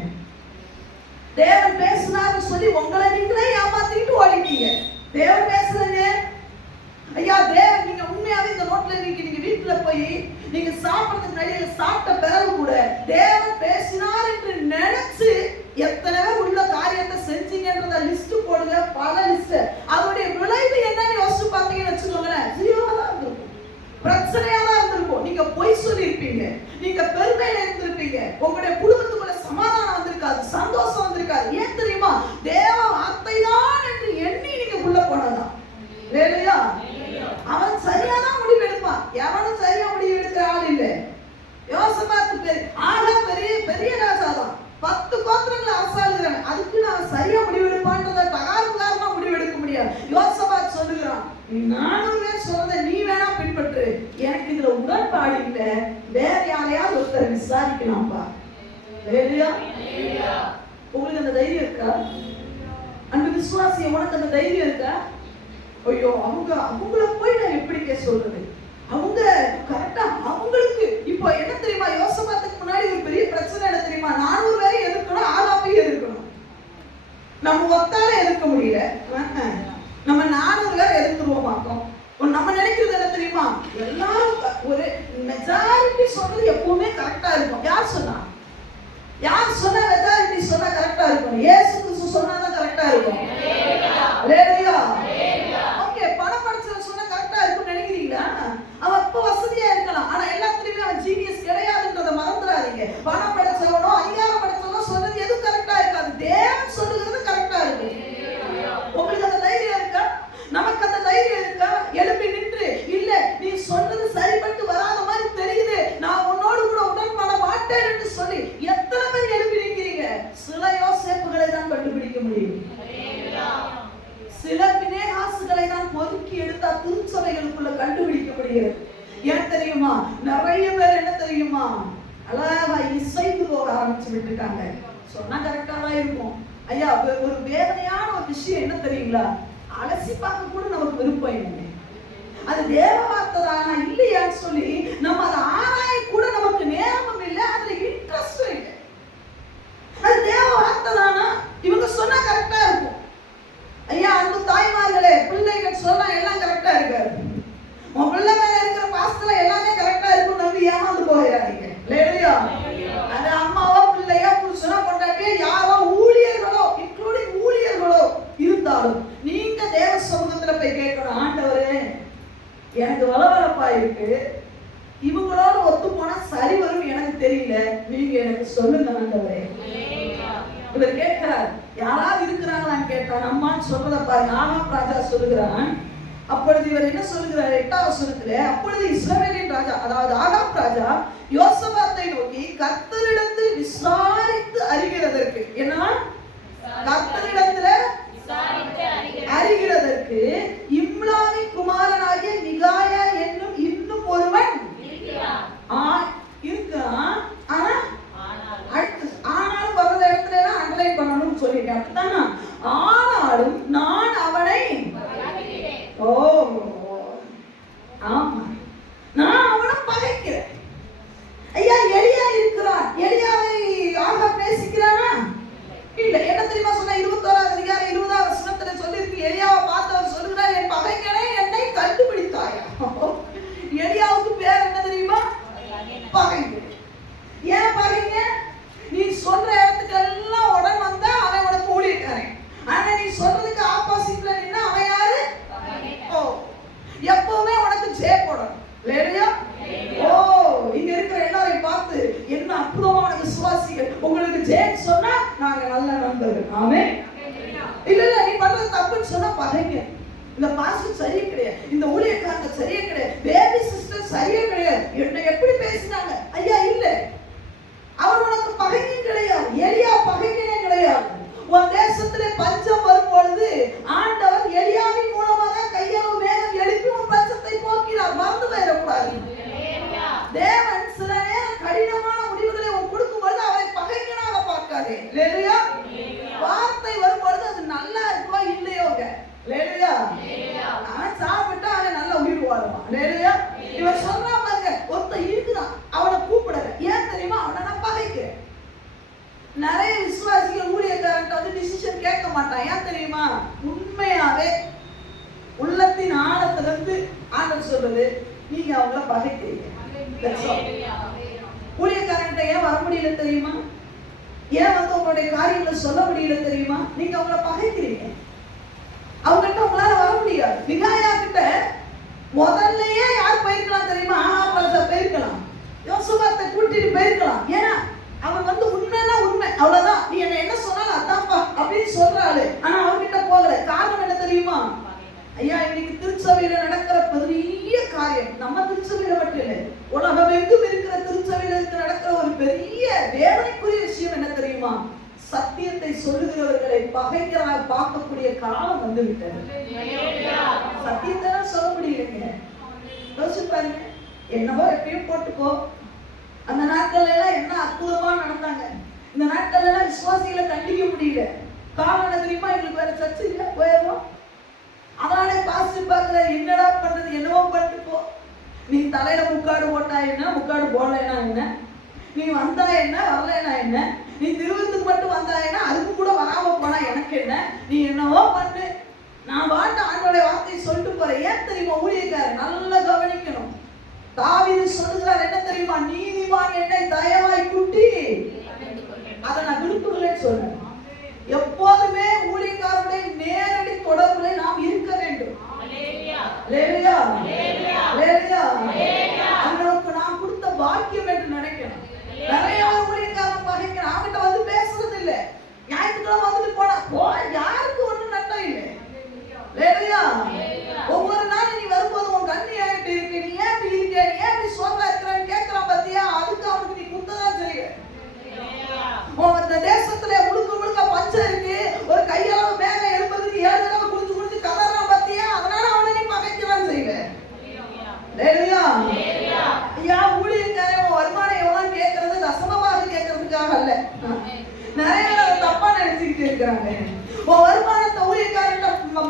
தேவன் பேசினார்னு சொல்லி உங்களை நீங்களே ஏமாத்திட்டு ஓடிட்டீங்க. தேவன் பேசுறேங்க ஐயா, தேவன் நீங்க உண்மையாவே இந்த நோட்ல நீங்க வீட்டுல போய் நீங்க சாப்பிடுறதுக்கு நடுவுல சாப்பிட்ட பிறகு கூட தேவன் பேசினார் என்று நினைச்சு எத்தனை பேர் உள்ள காரியத்தை செஞ்சீங்கன்றத லிஸ்ட் போடுங்க, பல லிஸ்ட். அதோடைய விளைவு என்னன்னு யோசிச்சு பார்த்தீங்கன்னு வச்சுக்கோங்களேன், ஜீரோவா தான் இருந்திருக்கும், பிரச்சனையா தான் இருந்திருக்கும். நீங்க பொய் சொல்லியிருப்பீங்க, நீங்க பெருமையில இருந்திருப்பீங்க, உங்களுடைய குடும்பத்துக்குள்ள சமாதானம் வந்திருக்காது, சந்தோஷம் வந்திருக்காது. ஏன் தெரியுமா? தேவ வார்த்தை தான் என்று எண்ணி நீங்க உள்ள போனதான். ஹalleluya. அவன் சரியாதான் முடிவு எடுப்பான், எவனும் சரியா முடிவு எடுக்கிற ஆள் இல்லை. யோசபாத் பெரிய பெரிய ராஜாதான், 10 கோத்திரங்களை அரசாளுகிறான், அதுக்கு நான் சரியா முடிவு எடுப்பான்றத தகாரமா முடிவு எடுக்க முடியாது. யோசபாத் சொல்லுகிறான், 400 பேர் சொல்றதை நீ வேணா பின்பற்று, எனக்கு இதுல உடன்பாடு இல்லை, வேற யாரையாவது ஒருத்தர் விசாரிக்கலாம்பா. ஹalleluya. உங்களுக்கு அந்த தைரியம் இருக்கா? அன்பு விசுவாசி, உனக்கு அந்த தைரியம் இருக்கா? ஐயோ அவங்கள போய் நான் எப்படி சொல்றது, அவங்க கரெக்டா அவங்களுக்கு இப்போ என்ன தெரியுமா? யோசபாத்துக்கு முன்னாடி ஒரு பெரிய பிரச்சனை என்ன தெரியுமா? 400 பேரை எதிர்க்கணும், ஆகாப்பையும் எதிர்க்கணும். நம்ம ஒத்தால எதிர்க்க முடியல, 400 பேர் எதிர்த்துருவோம் மாட்டோம். நம்ம நினைக்கிறது என்ன தெரியுமா? எல்லாரும் ஒரு மெஜாரிட்டி சொல்றது எப்பவுமே கரெக்டா இருக்கும். யார் சொன்னா மெஜாரிட்டி சொன்னா கரெக்டா இருக்கும்? இயேசு கிறிஸ்து சொன்னாதான் கரெக்டா இருக்கும். ஹalleluya. ஓகே, பணம் படைச்சவன் சொன்னா கரெக்டா இருக்கும்னு நினைக்கிறீங்களா? அவன் இப்ப வசதியா இருக்கலாம், ஆனா எல்லாத்துலயுமே அவன் ஜீனியஸ் கிடையாதுன்றதை மறந்துடாதீங்க. பணம் படைச்சவனோ அதிகாரம் படைச்சவனோ சொன்னது எதுவும் கரெக்டா இருக்காது. தேவன் சொல்லுகிறது கரெக்டா இருக்கும். உங்களுக்கு அந்த தைரியம் இருக்கா? நமக்கு அந்த தைரியம் இருக்கா? எழுப்பி நின்று, இல்ல நீ சொன்னது சரிப்பட்டு வராத மாதிரி தெரியுது, நான் உன்னோடு கூட உடன்பட மாட்டேன் என்று சொல்லி எத்தனை பேர் எழுப்பி நிற்கிறீங்க? சில யோசேப்புகளை தான் கண்டுபிடிக்க முடியும். சில பினேகாசுகளை தான் பொறுக்கி எடுத்தா திருச்சபைகளுக்குள்ள கண்டுபிடிக்க முடிகிறது. ஏன் தெரியுமா? நிறைய பேர் என்ன தெரியுமா, அழகா இசைந்து போக ஆரம்பிச்சு விட்டுட்டாங்க. சொன்னா கரெக்டா தான் இருக்கும். ஐயா, ஒரு வேதனையான ஒரு விஷயம் என்ன தெரியுங்களா? அலசி பார்க்க கூட நமக்கு விருப்பம் இல்லை. அது தேவ வார்த்தை தானா இல்லையான்னு சொல்லி நம்ம அதை ஆராய கூட நமக்கு நேரமும் இல்லை, அதுல இன்ட்ரெஸ்டும் இல்லை. அது தேவ வார்த்தை தானா? இவங்க சொன்னா கரெக்டா இருக்கும். ஐயா, அன்பு தாய்மார்களே, பிள்ளைகள் சொன்னா எல்லாம் கரெக்டா இருக்காது. உன் பிள்ளை மேல இருக்கிற பாசத்துல எல்லாமே கரெக்டா இருக்கும் நம்பி ஏமாந்து போயிடாதீங்க. இல்லையா? அது அம்மாவோ பிள்ளையோ புருஷனோ பொண்டாட்டியோ யாரோ ஊழியர்களோ இன்க்ளூடிங் ஊழியர்களோ இருந்தாலும் நீங்க தேவ சமூகத்துல போய் கேட்கணும், ஆண்டவரே எனக்கு வளவளப்பா இருக்கு, இவங்களோட ஒத்து போனா சரி வரும், எனக்கு தெரியல, நீங்க எனக்கு சொல்லுங்க ஆண்டவரே. இவர் கேட்கிறார், யாராவது இருக்கிறாங்களான்னு கேட்டான். அம்மான்னு சொல்றத பாருங்க. ஆகாப் ராஜா சொல்லுகிறான். அப்பொழுது இவர் என்ன சொல்லுகிறார்? 8ஆம் வசனத்திலே, அப்பொழுது இஸ்ரவேலின் ராஜா, அதாவது ஆகாப் ராஜா யோசபாத்தை நோக்கி, கர்த்தரிடத்தில் விசாரித்து அறிகிறதற்கு, ஏன்னா கர்த்தரிடத்துல அறிகிறதற்கு இம்லாவின் குமாரனாகிய மிகாயா என்னும் இன்னும் ஒருவன் இருக்கிறான். ஆனா ஆனாலும் வர்ற இடத்துல எல்லாம் அண்டர்லைன் பண்ணணும்னு சொல்லிட்டேன். அப்படித்தானா? ஆனாலும் நான் அவனை ஆமா நான் அவனை பகைக்கிறேன். ஐயா, எலியா இருக்கிறான். எலியாவை ஆகாப் நேசிக்கிறானா? இல்ல. என்ன தெரியுமா சொன்னா? 21ஆம் அதிகாரம் 20ஆம் வசனத்துல சொல்லிருக்கு, எலியாவை பார்த்தவர் சொல்லுகிறார், என் பகைஞனே என்னை கண்டுபிடித்தாயா. எலியாவுக்கு பேர் என்ன தெரியுமா? பகைஞன். ஏன் பகைஞன்? நீ சொல்ற இடத்துக்கு எல்லாம் உடன் வந்தா அவன் உனக்கு ஊழியக்காரன். ஆனா நீ சொல்றதுக்கு ஆப்போசிட்ல நின்னா அவன் யாரு? எப்பவுமே உனக்கு ஜெய போடணும். இல்லையா? இங்க இருக்கிற எல்லாரையும் பார்த்து என்ன அற்புதமான விசுவாசிகள், உங்களுக்கு ஜெயம் சொன்னா நாங்க நல்ல நண்பர்கள். ஆமென். இல்ல நீ பண்றது தப்புன்னு சொன்னா பகைங்க. இந்த பாஸ்டர் சரியே கிடையாது, இந்த ஊழியக்காரங்க சரியே கிடையாது, பேபி சிஸ்டர் சரியே கிடையாது, என்ன எப்படி பேசினாங்க. ஐயா, இல்ல, அவர் உனக்கு பகைஞன் கிடையாது. எலியா பகைஞனே கிடையாது. உன் தேசத்திலே பஞ்சம் வரும் பொழுது ஆண்டவர் எலியாவின் மூலமாக கையளவு மேகம் எழுப்பி உன் பஞ்சத்தை போக்கினார். மறந்து போயிடக்கூடாது. தேவன் சில நேரம் கடினமான முடிவுகளை கொடுக்கும் பொழுது அவரை பகைஞனாக பார்க்காதே. இல்லையா? வார்த்தை வரும் பொழுது அது நல்லா இருக்கோ இல்லையோங்க. இல்லையா? அவன் சாப்பிட்டு அவன் நல்ல உயிர் வாழ்வான். இல்லையா? இவன் சொல்றா பாருங்க, ஒருத்தன் இருக்குதான், அவனை கூப்பிடல. ஏன் தெரியுமா? அவனை நான் பகைக்கிறேன். நிறைய விசுவாசிகள் ஊழியக்காரன்ட்ட வந்து டிசிஷன் கேட்க மாட்டான். ஏன் தெரியுமா? உண்மையாவே உள்ளத்தின் ஆழத்திலிருந்து ஆண்டவர் சொல்றது, நீங்க அவங்கள பகைக்கிறீங்க. ஊழியக்காரன்ட்ட ஏன் வர முடியல தெரியுமா? ஏன் வந்து உங்களுடைய காரியங்களை சொல்ல முடியல தெரியுமா? நீங்க அவங்கள பகைக்கிறீங்க. அவங்ககிட்ட உங்களால வர முடியாது. மிகாயா கிட்ட முதல்லயே யார் போயிருக்கலாம் தெரியுமா? ஆகாப் போயிருக்கலாம், யோசபாத்தை கூட்டிட்டு போயிருக்கலாம். ஏன்னா அவன் வந்து உண்மைன்னா உண்மை, அவ்வளவுதான், நீ என்ன சொன்னாலும் அதான்ப்பா அப்படின்னு சொல்றாரு. ஆனா அவர்கிட்ட போகல. காரணம் என்ன தெரியுமா? ஐயா, இன்னைக்கு திருச்சபையில நடக்கிற பெரிய காரியம், நம்ம திருச்சபையில மட்டும் இல்லை, உலகம் எங்கும் இருக்கிற திருச்சபையில நடக்கிற ஒரு பெரிய வேதனைக்குரிய விஷயம் என்ன தெரியுமா? சத்தியத்தை சொல்லுகிறவர்களை பகைஞராக பார்க்கக்கூடிய காலம் வந்து விட்டது. சத்தியத்தை சொல்ல முடியலைங்க. யோசிச்சு பாருங்க. என்னவோ எப்பயும் போட்டுக்கோ. அந்த நாட்கள்ல எல்லாம் என்ன அற்புதமா நடந்தாங்க. இந்த நாட்கள்ல எல்லாம் விசுவாசிகளை கண்டிக்க முடியல. காரணம் என்ன தெரியுமா? எங்களுக்கு வேற சர்ச்சை இல்ல, போயிடுவோம். அதனால பாஸ்டர் பார்க்கல, என்னடா பண்றது, என்னவோ பண்ணிட்டு போ. நீ தலையில முக்காடு போட்டா என்ன, முக்காடு போடலைன்னா என்ன, நீ வந்தா என்ன, வரலைன்னா என்ன, நீ திருவத்துக்கு மட்டும் வந்தா என்ன, அதுக்கு கூட வராம போனா எனக்கு என்ன, நீ என்னவோ பண்ணு, நான் வாட்ட ஆண்டோடைய அப்படின்னு சொல்லிட்டு போற. ஏன் தெரியுமா? ஊழியக்காரன் நல்லா கவனிக்கணும். தாவீது சொல்லுகிறார் என்ன தெரியுமா? நீதிமான் என்னை தயவாய் குட்டி அதை நான் விடுப்புகளேன்னு சொல்றேன். எப்போதுமே ஊழியக்காரருடைய நேரடி தொடர்புல நாம் இருக்க வேண்டும். நமக்கு நாம் கொடுத்த பாக்கியம் என்று நினைக்கணும். நிறைய ஊழியக்காரன் பகைக்கிறேன், அவங்கிட்ட வந்து பேசுறது இல்லை. ஞாயிற்றுக்கிழமை வந்துட்டு போனா யாருக்கு ஒண்ணும் நட்டம் இல்லை. ஒவ்வொரு நாளும் நீ வரும்போது உன் கண்ணி ஆகிட்டு இருக்கு, நீ ஏன் இப்படி இருக்க, நீ ஏன் இப்படி சோகா இருக்கிறான்னு கேட்கிறான் பத்தியா? அதுக்கு அவனுக்கு நீ குத்ததான் செய்ய. இந்த தேசத்துல முழுக்க முழுக்க பஞ்சம் இருக்கு, ஒரு கையளவு மேல எழுப்பதுக்கு 7 தடவை குடிச்சு குடிச்சு கதறான் பத்தியா? அதனால அவனை நீ பகைக்கிறான் செய்வேன். ஐயா, ஊழியக்காரன் வருமானம் எவ்வளவு கேட்கறது தசமமாக கேட்கறதுக்காக அல்ல. நிறைய பேர் தப்பா நினைச்சுக்கிட்டு இருக்கிறாங்க. உன் வருமானத்தை ஊழியக்காரன்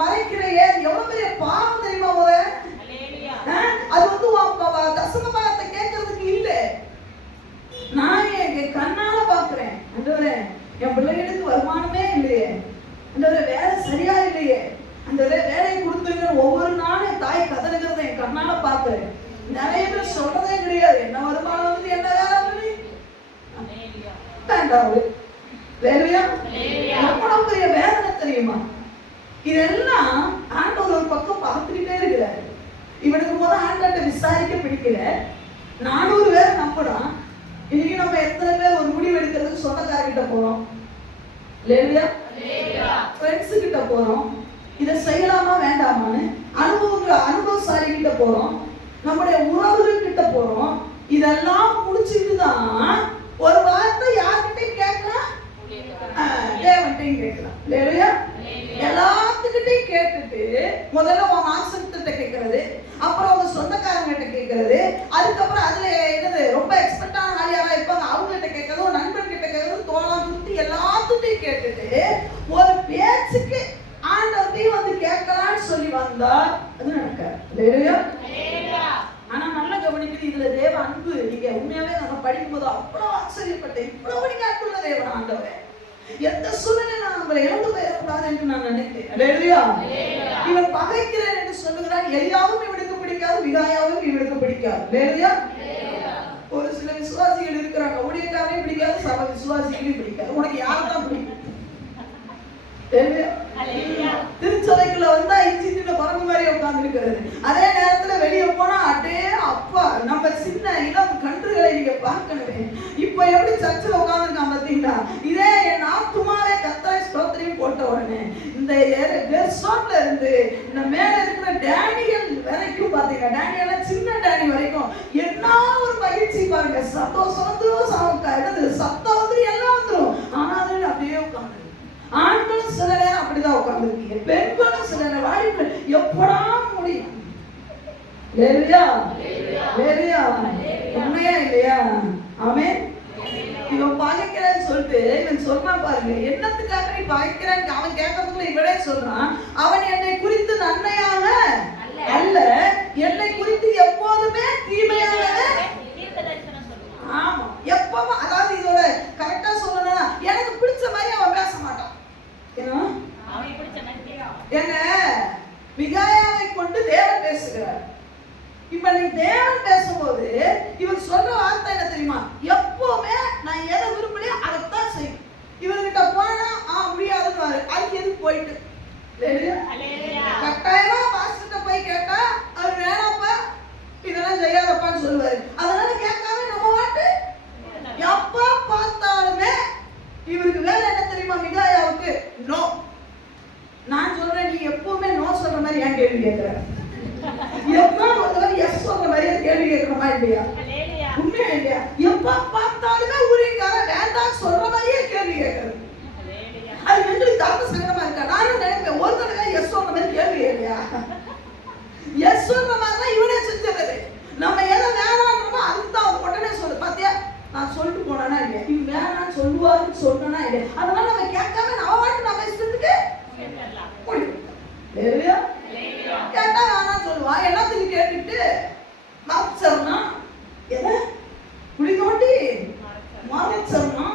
மறைக்கிற எவ்வளவு பெரிய பாவம் தெரியுமா? அது வந்து தசமபாகத்தை கேட்கறதுக்கு இல்லை. நான் என் கண்ணால பாக்குறேன், என் பிள்ளைகளுக்கு வருமானமே இல்லையே, அந்த வேலை சரியா இல்லையே, அந்த வேலையை கொடுத்துருங்க ஒவ்வொரு நாளும் தாய் கதறுகிறத என் கண்ணால பாக்குறேன். நிறைய பேர் சொல்றதே கிடையாது, என்ன வருமானம் வந்து என்ன வேலை வேண்டாம். எவ்வளவு பெரிய வேதனை தெரியுமா? இதெல்லாம் ஆண்டவர் ஒரு பக்கம் பார்த்துக்கிட்டே இருக்கிறாரு. இவனுக்கு முதல் ஆண்டவர்கிட்ட விசாரிக்க பிடிக்கல. 400 பேர் நம்புறான். இன்னைக்கு நம்ம எத்தனை பேர் ஒரு முடிவு எடுக்கிறதுக்கு சொந்தக்காரர்கிட்ட போறோம், ஃப்ரெண்ட்ஸு கிட்ட போறோம், இதை செய்யலாமா வேண்டாமான்னு அனுபவசாலி கிட்ட போறோம், நம்முடைய உறவுகள் கிட்ட போறோம். இதெல்லாம் முடிச்சுட்டு தான் ஒரு வார்த்தை யார்கிட்டையும் கேட்கலாம், தேவன்கிட்டையும் கேட்கலாம். எல்லாத்துக்கிட்டையும் கேட்டுட்டு முதல்ல உன் மாசத்திட்ட கேட்கறது, அப்புறம் உங்க சொந்தக்காரங்கிட்ட கேட்கறது, அதுக்கப்புறம் அதுல என்னது ரொம்ப எக்ஸ்பெக்டான ஆள் யாரா இருப்பாங்க அவங்ககிட்ட கேட்கறது, ஒரு நண்பன் கிட்ட கேட்கறது, தோழா சுத்தி எல்லாத்துட்டையும் கேட்டுட்டு ஒரு பேச்சுக்கு ஆண்டவர்கிட்டையும் வந்து கேட்கலான்னு சொல்லி வந்தா அது நடக்காது. ஆனா நல்லா கவனிக்கிறது, இதுல தேவ அன்பு. நீங்க உண்மையாவே நம்ம படிக்கும் போது அவ்வளவு ஆச்சரியப்பட்டேன். இவ்வளவு நீங்க அன்புள்ள தேவன் ஆண்டவரே, எந்த சூழ்நிலை நான் நம்மளை இழந்து போயிடக்கூடாது என்று நான் நினைத்தேன். இவன் பகைக்கிறேன் என்று சொல்லுகிறான். எலியாவும் இவனுக்கு பிடிக்காது, மிகாயாவும் இவனுக்கு பிடிக்காது. ஒரு சில விசுவாசிகள் இருக்கிறாங்க, ஊழியக்காரையும் பிடிக்காது, சபை விசுவாசிகளையும் பிடிக்காது. உனக்கு யார்தான் பிடிக்கும்? திருச்சபைக்குள்ள வந்தா இன்ஜின்ல பறந்து மாதிரி உட்கார்ந்து இருக்கிறது. அதே நேரத்துல வெளியே போனா அடே அப்பா, நம்ம சின்ன இளம் கன்றுகளை நீங்க பார்க்கணுமே. இப்ப எப்படி சர்ச்சில் உட்கார்ந்துருக்கான் பாத்தீங்களா? இதே என் ஆத்துமாவே கர்த்தரை ஸ்தோத்திரம் போட்ட உடனே இந்த பெர்சோட்ல இருந்து இந்த மேல இருக்கிற டேனியல் வரைக்கும் பாத்தீங்கன்னா, டேனியல் சின்ன டேனி வரைக்கும் என்ன ஒரு மகிழ்ச்சி பாருங்க. சத்தம் வந்துடும், சத்தம் வந்துடும், எல்லாம் வந்துடும். ஆனா அது அப்படியே உட்காந்து ஆண்களும் சில நேரம் அப்படிதான் உட்கார்ந்துருக்கீங்க, பெண்களும் சில நேரம் வாடிக்கை எப்படா முடியும். உண்மையா இல்லையா? ஆமென். இவன் பகைக்கிறேன்னு சொல்லிட்டு இவன் சொன்னா பாருங்க, என்னத்துக்காக நீ பகைக்கிறேன்னு அவன் கேட்கறதுக்குள்ள இவனே சொல்றான். அவன் என்னை குறித்து நன்மையாக அல்ல, என்னை குறித்து எப்போதுமே தீமையாக. ஆமா, எப்பவும். அதாவது இதோட கரெக்டா சொல்லணும்னா எனக்கு பிடிச்ச மாதிரி அவன் பேச மாட்டான். என்ன மிகாயாவை கொண்டு தேவன் பேசுகிறார். இப்ப நீ தேவன் பேசும்போது இவர் சொல்ற வார்த்தை என்ன தெரியுமா? எப்பவுமே நான் எதை விரும்பலையோ அதைத்தான் செய்யும். இவர்கிட்ட போனா முடியாதுன்னு அதுக்கு எதுக்கு போயிட்டு கட்டாயமா பாஸ்டர்கிட்ட போய் கேட்டா அவர் வேணாப்பா இதெல்லாம் செய்யாதப்பான்னு சொல்லுவாரு. அதனால கேட்காம நம்ம வாட்டு எப்ப பார்த்தாலுமே இவருக்கு வேலை என்ன தெரியுமா? மிகாயாவுக்கு நோ. நான் சொல்றேன், நீ எப்பவுமே நோ சொல்ற மாதிரி ஏன் கேள்வி கேட்கிற? எப்ப ஒருத்தர் எஸ் சொல்ற மாதிரியே கேள்வி கேட்கணுமா இல்லையா? உண்மையா இல்லையா? எப்ப பார்த்தாலுமே ஊழியக்கார வேண்டாம் சொல்ற மாதிரியே கேள்வி கேட்கறது. அது எங்களுக்கு தர்ம சங்கடமா இருக்கா? நானும் நினைப்பேன், ஒரு தடவை எஸ் சொல்ற மாதிரி கேள்வி இல்லையா? எஸ் சொல்ற மாதிரிதான் இவனே செஞ்சிருது. நம்ம எதை வேணான்றோமோ அதுக்கு தான் உடனே சொல்லு. பாத்தியா, நான் சொல்லிட்டு போனா இல்லையா, இவன் வேணான்னு சொல்லுவாருன்னு சொன்னா இல்லையா? அதனால நம்ம கேட்காம நம்ம வாட்டு நம்ம இஷ்டத்துக்கு கேட்டா வேணான்னு சொல்லுவான். எல்லாத்துக்கு கேட்டுட்டு மறைச்சர்னா எதை குடிக்கோண்டி மறைச்சர்னா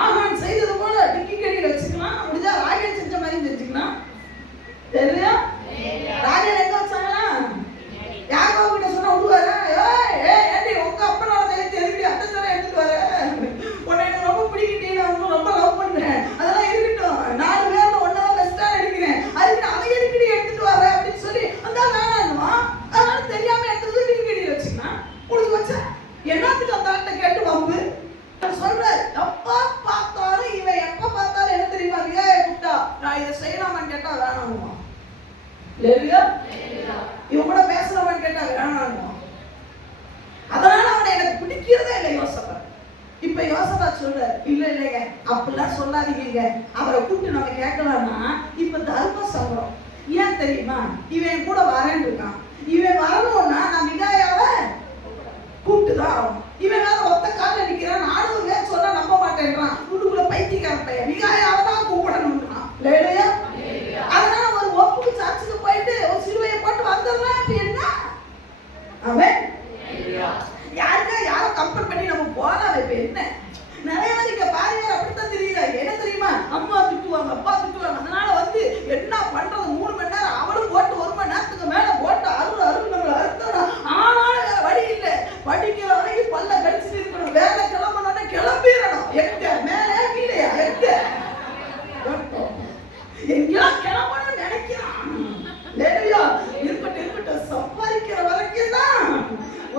ஆகான் செய்தது போல டிக்கி கடியில் வச்சுக்கலாம். முடிஞ்சா ராஜன் செஞ்ச மாதிரி செஞ்சுக்கலாம். தெரியலையா? ராஜன் சொல்லாதீங்க. அவரை கூப்பிட்டு நம்ம கேட்கலாம்னா இப்ப தர்ம சம்பளம் ஏன் தெரியுமா? இவன் கூட வரேன்னு இருக்கான். இவன் வரணும்னா நான் மிகாயாவை கூப்பிட்டுதான் ஆகணும். இவன் வேற ஒத்த காலில் நிற்கிறான். நானும் வேறு சொன்னா நம்ப மாட்டேன்றான். உள்ளுக்குள்ள பைத்தியக்கார பையன் மிகாயாவை தான் கூப்பிடணும்ன்றான். இல்லையா? அதனால ஒரு ஒப்புக்கு சர்ச்சுக்கு போயிட்டு ஒரு சிலுவையை போட்டு வந்துடலாம். அப்ப என்ன அவன் யாருக்கா யாரை கம்பேர் பண்ணி நம்ம போலாம். இப்ப என்ன நிறைய பேர் இங்க பாருங்க அப்படித்தான் தெரியல. என்ன தெரியுமா? அம்மா திட்டுவாங்க, அப்பா திட்டுவாங்க. அதனால வந்து என்ன பண்றது? 3 மணி நேரம் அவளும் போட்டு 1 மணி நேரத்துக்கு மேல போட்டு அருள் நம்மளை அறுத்தோம். ஆனாலும் வேற வழி இல்லை. படிக்கிற வரைக்கும் பல்ல கடிச்சிட்டு இருக்கணும். வேலை கிளம்பணும்னா கிளம்பிடணும். எங்க மேலே கீழே எங்க எங்கெல்லாம் கிளம்பணும்னு நினைக்கிறான். இருக்கட்டும் சம்பாதிக்கிற வரைக்கும் தான்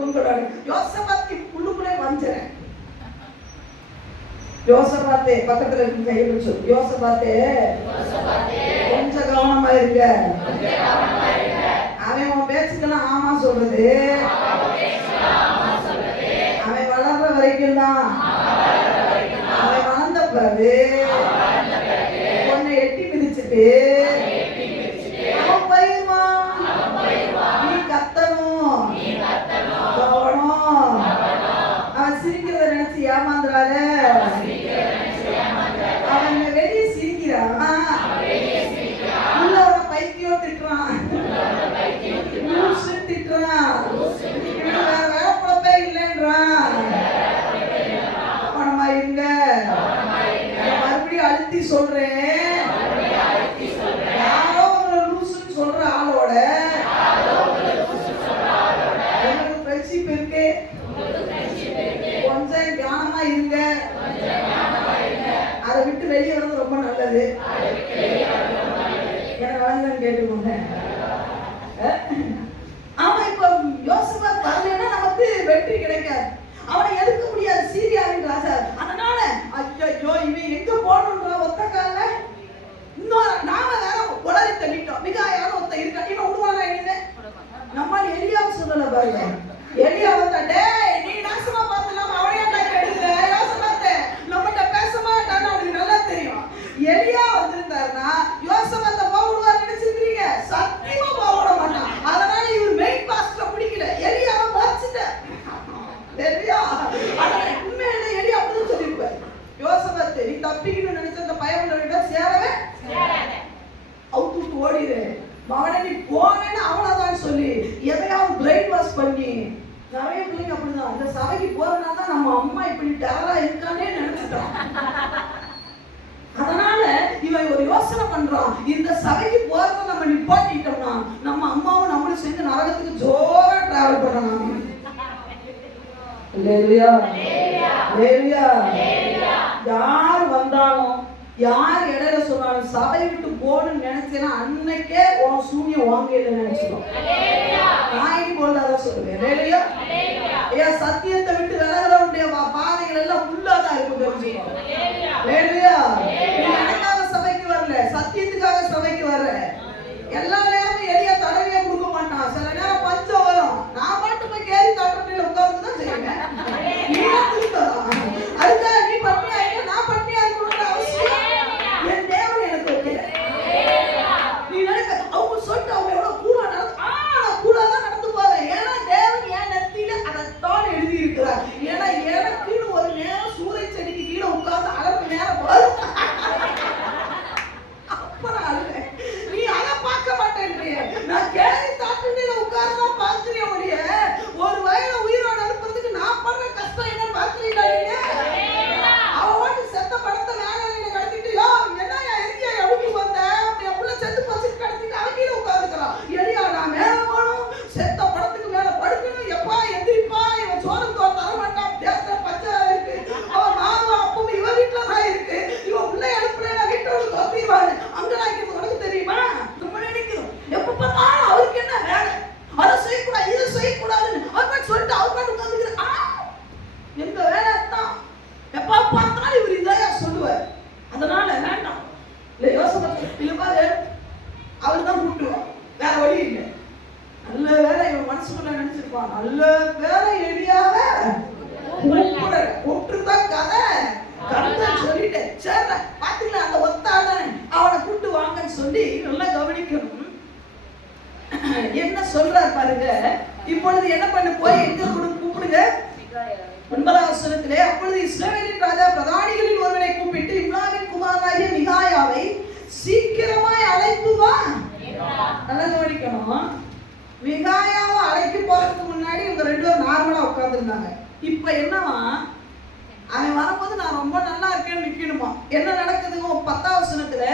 உங்களோட யோசபாத்தி உள்ளுக்குள்ளே வஞ்சிறேன். யோசபாத்தே பக்கத்துல இருக்கு, கையை பிடிச்சு யோசபாத்தே கொஞ்சம் கவனமா இருக்க. அவன் உன் பேச்சுக்கெல்லாம் ஆமா சொல்றது அவன் வளர்ற வரைக்கும் தான். அவன் வளர்ந்த பிறகு உன்னை எட்டி மிதிச்சுட்டு அவன் போயிருவான். நீ கத்தணும், கவனம். அவன் சிரிக்கிறத நினைச்சு ஏமாந்துறாத. அவன் வெளியே சிரிக்கிறான், உள்ள ஒரு பைத்தியம் திட்டுறான், திட்டுறான், வேற வேலை குழப்பே இல்லைன்றான். கவனமா இருங்க. மறுபடியும் அழுத்தி சொல்றேன், யாரோ உங்களை லூசுன்னு சொல்ற ஆளோட உங்களுக்கு ஃப்ரெண்ட்ஷிப் இருக்கு. கொஞ்சம் ஞானமா இருங்க. அதை விட்டு வெளியே வர்றது ரொம்ப நல்லது. என்ன வளர்ந்து கேட்டுக்கோங்க. அவன் இப்ப யோசபாத் வரலைன்னா நமக்கு வெற்றி கிடைக்காது. அவனை எதுக்க முடியாது சீரியாவின் ராஜா. அதனால ஐயோ இவன் எங்க போகணும்ன்ற ஒத்த கால இன்னொரு நாம வேற உடலை தள்ளிட்டோம். மிகாயான்னு ஒருத்த இருக்கா. இவன் விடுவானா? என்ன நம்மால் எலியாவை சொல்லல பாருங்க. எலியா வந்தா டேய் நீ நாசமா பார்த்துலாம் அவனையா எடுக்கிற யோசபாத்தே நம்மகிட்ட பேச மாட்டான்னு அவனுக்கு நல்லா தெரியும். எலியா வந்திருந்தாருன்னா யோசபாத்தை போக விடுவார் நினைச்சிருக்கீங்க? சத்தியமா போக விட மாட்டான். அதனால இவர் மெயின் பாஸ்டரை பிடிக்கல, எலியாவை மறைச்சிட்டார். சரியா? உண்மையில எலியா அப்படிதான் சொல்லியிருப்பாரு. யோசபாத்தே நீ தப்பிக்கணும்னு நினைச்ச அந்த பயமுள்ள சேரவே அவுட்டு ஓடிடு. மகனை நீ போனேன்னு அவ்வளவுதான் சொல்லி எதையாவது பிரெயின் வாஷ் பண்ணி நிறைய பிள்ளைங்க அப்படிதான். இந்த சபைக்கு போறதுனால தான் நம்ம அம்மா இப்படி டேரா இருக்கானே நினைச்சிட்டோம். அதனால இவன் ஒரு யோசனை பண்றான், இந்த சபைக்கு போறத நம்ம நிப்பாட்டிட்டோம்னா நம்ம அம்மாவும் நம்மளும் சேர்ந்து நரகத்துக்கு ஜோரா டிராவல் பண்ணலாம். அல்லேலூயா, அல்லேலூயா. யார் வந்தாலும் யார் இடையில சொன்னாலும் சபை விட்டு போகணும்னு நினைச்சேன்னா அன்னைக்கே உன் சூனியம் வாங்கல நினைச்சிடும். நான் போலதான் சொல்லுவேன். ஏன் சத்தியத்தை விட்டு விலகிறவனுடைய பாதைகள் எல்லாம் உள்ளாதான் இருக்கும். தெரிஞ்சுக்கோ. எனக்காக சபைக்கு வரல, சத்தியத்துக்காக சபைக்கு வர்ற. எல்லா நேரமும் எளிய தடவையா கொடுக்க மாட்டான். சில நேரம் பஞ்சம் வரும். நான் பாட்டு போய் கேரி தட்டத்தில் உட்கார்ந்துதான் செய்வேன். அதுக்காக நீ பட்டினியா இருக்க நான் பட்டினியா இருக்கணும்னு அவசியம் என் தேவன் எனக்கு வைக்கல. நீ நினைக்க அவங்க சொல்லிட்டு அவங்க எவ்வளவு கூலா நடந்து நான் கூலாதான் நடந்து போவேன். ஏன்னா தேவன் என் நெத்தியில அதைத்தான் எழுதி இருக்கிறார். ஏன்னா எனக்குன்னு ஒரு நேரம் சூரிய செடிக்கு கீழே உட்கார்ந்து அளவு நேரம் வரும். இல்ல அந்த ஒத்தாளன் அவனை கூட்டு வாங்கன்னு சொல்லி நல்லா கவனிக்கணும். என்ன சொல்றார் பாருங்க. இப்பொழுது என்ன பண்ண போய் எங்க கூப்பிடுங்க 9ஆம் வசனத்திலே, அப்பொழுது இஸ்ரவேலின் ராஜா பிரதானிகளில் ஒருவனை கூப்பிட்டு இம்லாவின் குமாரனாகிய மிகாயாவை சீக்கிரமாய் அழைத்து வா. நல்லா கவனிக்கணும். மிகாயாவை அழைத்து போறதுக்கு முன்னாடி இவங்க 2 பேரும் நார்மலா உட்கார்ந்துருந்தாங்க. இப்ப என்னவா, அவன் வரும்போது நான் ரொம்ப நல்லா இருக்கேன்னு நிக்கணுமா. என்ன நடக்குது 10ஆம் வசனத்துல,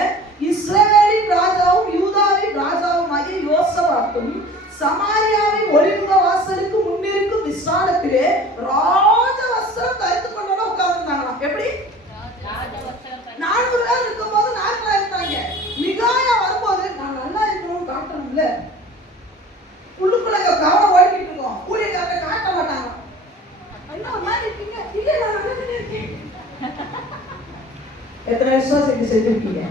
இஸ்ரவேலின் ராஜாவும் யூதாவின் ராஜாவும் ஆகிய யோசபாத்தும் சமாரியாவின் ஒளிமுக வாசலுக்கு முன்னிருக்கும் விசாலத்திலே ராஜ வஸ்திரம் தரித்து கொண்டோட உட்கார்ந்துருந்தாங்களாம். எப்படி 400 பேர் இருக்கும் போது நார்மலா இருந்தாங்க. மிகாயா வரும்போது நான் நல்லா இருக்கணும்னு காட்டணும்ல, உள்ளுக்குள்ள கவனம் ஓடிக்கிட்டு இருக்கோம். ஊழியக்காரரை காட்ட மாட்டாங்க. என்ன மாதிரி இருக்கீங்க? இல்ல நான் நல்லா இருக்கேன். எத்தனை வருஷம் செஞ்சிருக்கீங்க?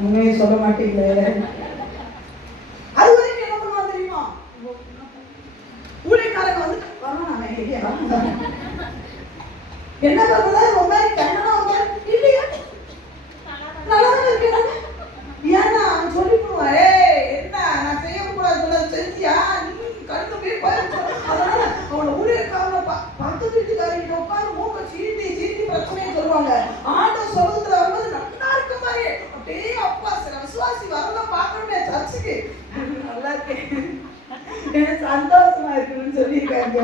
உண்மையை சொல்ல மாட்டீங்களே. அது வரைக்கும் என்ன பண்ணுவா தெரியுமா? ஊழியக்காரங்க வந்து என்ன பண்றதா ரொம்ப கண்ணனா இல்லையா, நல்லா இருக்கேன். ஏன்னா சொல்லி போடுவா, என்ன நான் செய்யக்கூடாது செஞ்சியா கண்ணு போய் போயிடுச்சு. அதனால அவளை ஊழியக்காரங்க பக்கத்து வீட்டுக்காரங்க உட்காந்து மூக்க சீட்டி சீட்டி பிரச்சனையை சொல்லுவாங்க. ஆண்டவர் சொல்றதுல வரும்போது நல்லா இருக்க மாதிரி அப்படியே அப்பா சில விசுவாசி வரலாம் பார்க்கணுமே சர்ச்சுக்கு, நல்லா இருக்கேன் எனக்கு சந்தோஷமா இருக்குன்னு சொல்லியிருக்காங்க.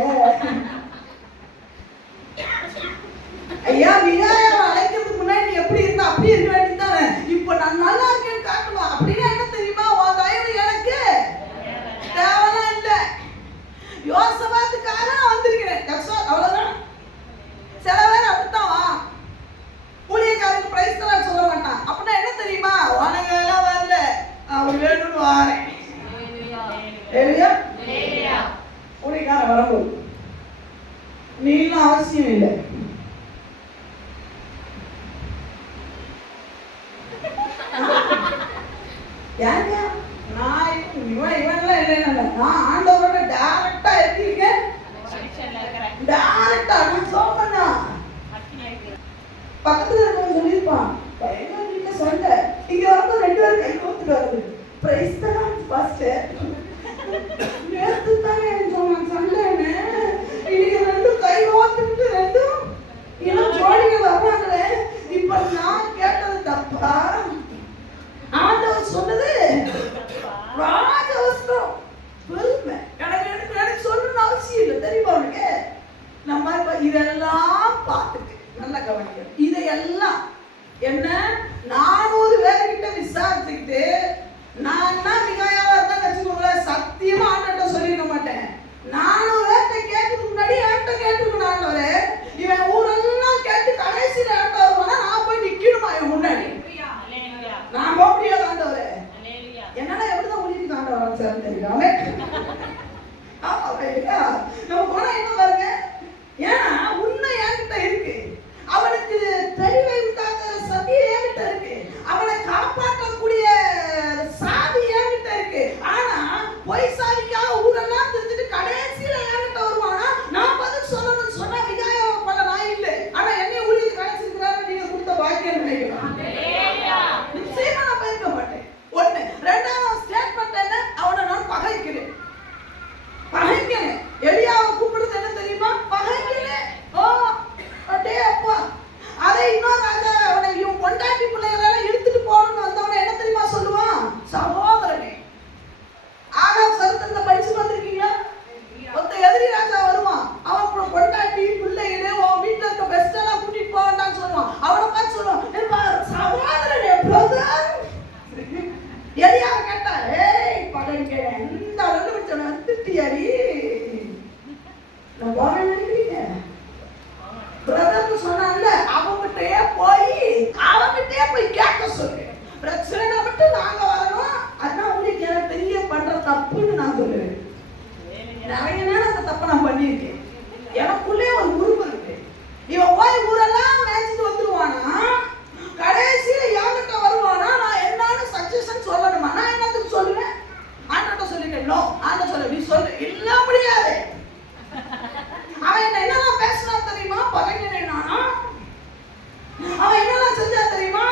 ஐயா மிகாயாவை அழைக்கிறதுக்கு முன்னாடி நீ எப்படி இருந்தா அப்படி இருக்க வேண்டியதானே. இப்ப நான் நல்லா இருக்கேன்னு காட்டணும். அப்படின்னா என்ன தெரியுமா, உன் தயவு எனக்கு தேவைலாம் இல்லை. யோசபாத்துக்காக நான் வந்திருக்கிறேன், அவ்வளவுதான். சில பேர் அப்படித்தான் ஊழியக்காரருக்கு பிரைஸ் தான் சொல்ல மாட்டான். அப்படின்னா என்ன தெரியுமா, உனக்கு எல்லாம் வரல அவர் வேணும்னு வாரேன். ஊழியக்காரன் வரும்போது நீங்களும் அவசியம் இல்லை. ஏங்க நான் இவன்லாம் இல்லைன்னா நான் ஆண்டவரோட டைரக்டா இருக்கீங்க. டைரக்டா நான் சோமண்ணா பக்கத்துல இருக்கவங்க சொல்லியிருப்பான், பயங்கர வீட்டுல சண்டை. இங்க வரும்போது 2 பேரும் கை கோத்துட்டு வருது. பிரைஸ் தான் ஃபர்ஸ்ட் நேத்து தானே சொன்னான் சண்டைன்னு, இன்னைக்கு 2 கை கோத்துட்டு 2 இன்னும் ஜோடிகள் வர்றாங்களே. இப்ப நான் கேட்டது தப்பா? ஆண்டவர் சொன்னது ராஜவஸ்திரம் பெருமை. எனக்கு சொல்லணும்னு அவசியம் இல்லை தெரியுமா உனக்கு. நம்ம இதெல்லாம் பார்த்துட்டு நல்லா கவனிக்கணும். இதையெல்லாம் என்ன 400 பேர்கிட்ட விசாரிச்சுக்கிட்டு நான் தான் மிகாயாவா இருந்தா வச்சுக்கோங்களேன், சத்தியமா ஆண்டவர்கிட்ட சொல்லிருக்க மாட்டேன். 400 பேர்கிட்ட கேட்கறதுக்கு முன்னாடி ஆண்ட கேட்டுக்கணும். ஆண்டவரே இவன் ஊரெல்லாம் கேட்டு கடைசியில ஆண்டவர் போனா நான் போய் நிக்கணுமா இவன் முன்னாடி? நான் போக முடியாது ஆண்டவரே. என்னால எப்படிதான் முடியுது ஆண்டவர் சார் தெரியாம. நம்ம போனா என்ன பாருங்க, ஏன்னா உண்மை என்கிட்ட இருக்கு. அவனுக்கு தெளிவை உண்டாக்குற சத்தியம் என்கிட்ட இருக்கு. அவனை காப்பாற்றக்கூடிய சாவி என்கிட்ட இருக்கு. ஆனா பொய் சாவிக்காக ஊரெல்லாம் தெரிஞ்சுட்டு கடைசியில என்கிட்ட வருவானா நான் பதில் சொல்லணும்னு சொன்னா விகாயாவை பண்ண நான் இல்லை. ஆனா என்னை ஊழியத்துக்கு அழைச்சிருக்கிறாரு நீங்க கொடுத்த பாக்கியம் நினைக்கிறேன். நிச்சயமா நான் போயிருக்க மாட்டேன். ஒண்ணு. 2வது ஸ்டேட்மெண்ட் என்ன, அவனை நான் பகைக்கிறேன். எலியாவை கூப்பிடுறது என்ன தெரியுமா, பகைக்கிறேன். ஓ அடே அப்பா. அதை இன்னொரு ராஜா அவனை இவன் கொண்டாட்டி பிள்ளைகளெல்லாம் எடுத்துட்டு போகணும்னு வந்தவனை என்ன தெரியுமா சொல்லுவான், சகோதரனே. ஆகாப் சரித்திரத்தை படிச்சு பார்த்திருக்கீங்களா? ஒருத்த எதிரி ராஜா வருவான், அவன் கொண்டாட்டி பிள்ளைகளே உன் வீட்டுல இருக்க பெஸ்ட் எல்லாம் கூட்டிட்டு போவான்னு சொல்லுவான். அவனை பார்த்து சொல்லுவான் சகோதரனே பிரதர். எலியாவை கேட்டா ஏய் பகன் கேட்டேன் இந்த அளவுக்கு வச்சவன திட்டியாரி நான் போக நினைக்கிறீங்க பிரதர்னு சொன்னாங்கல்ல, அவங்கிட்டே போய் கேட்க சொல்லு. பிரச்சனை மட்டும் நாங்க வரணும். அதான் உங்களுக்கு எனக்கு பெரிய பண்ற தப்புன்னு நான் சொல்லுவேன். நிறைய நேரம் அந்த தப்பை நான் பண்ணியிருக்கேன். எனக்குள்ளே ஒரு உருவம் இருக்கு. இவன் போய் ஊரெல்லாம் மேய்ச்சிட்டு வந்துருவானா, கடைசியில யார்கிட்ட வருவானா, நான் என்னன்னு சஜஷன் சொல்லணுமா? நான் என்னத்துக்கு சொல்லுவேன்? ஆண்டவர்கிட்ட சொல்லிட்டேன். நோ ஆண்டவர் சொல்ல நீ சொல்லு. இல்ல முடியாது. அவன் என்னெல்லாம் பேசினா தெரியுமா? பகைஞனே நானா? அவன் என்னெல்லாம் செஞ்சா தெரியுமா?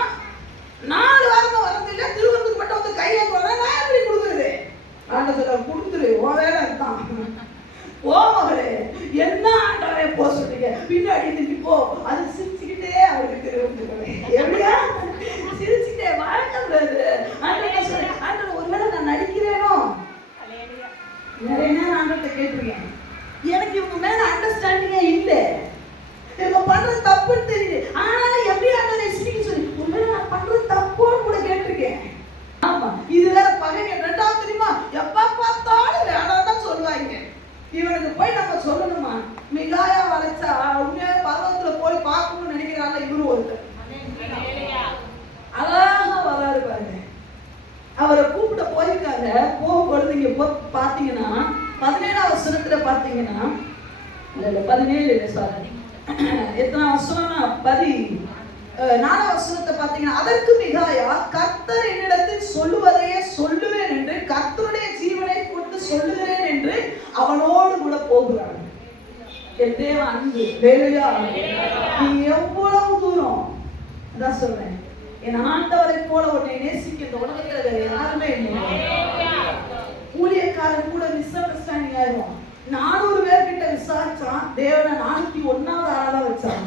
பார்த்தீங்கன்னா 17 இல்லை சாரி, எத்தனை வசனம்னா 14 வசனத்தை பார்த்தீங்கன்னா, அதற்கு மிகாயா கர்த்தர் என்னிடத்தில் சொல்லுவதையே சொல்லுவேன் என்று கர்த்தருடைய ஜீவனை கொண்டு சொல்லுகிறேன் என்று அவனோடு கூட போகிறான். என் தேவ அன்பு வேலையா, நீ எவ்வளவு தூரம் அதான் சொல்றேன், என் ஆண்டவரை போல உன்னை நேசிக்க இந்த உலகத்துல யாருமே இல்லை. ஊழியக்காரன் கூட மிஸ் அண்டர்ஸ்டாண்டிங் ஆயிடும். 400 பேர்கிட்ட விசாரிச்சான், தேவனை 401வது ஆளா வச்சான்.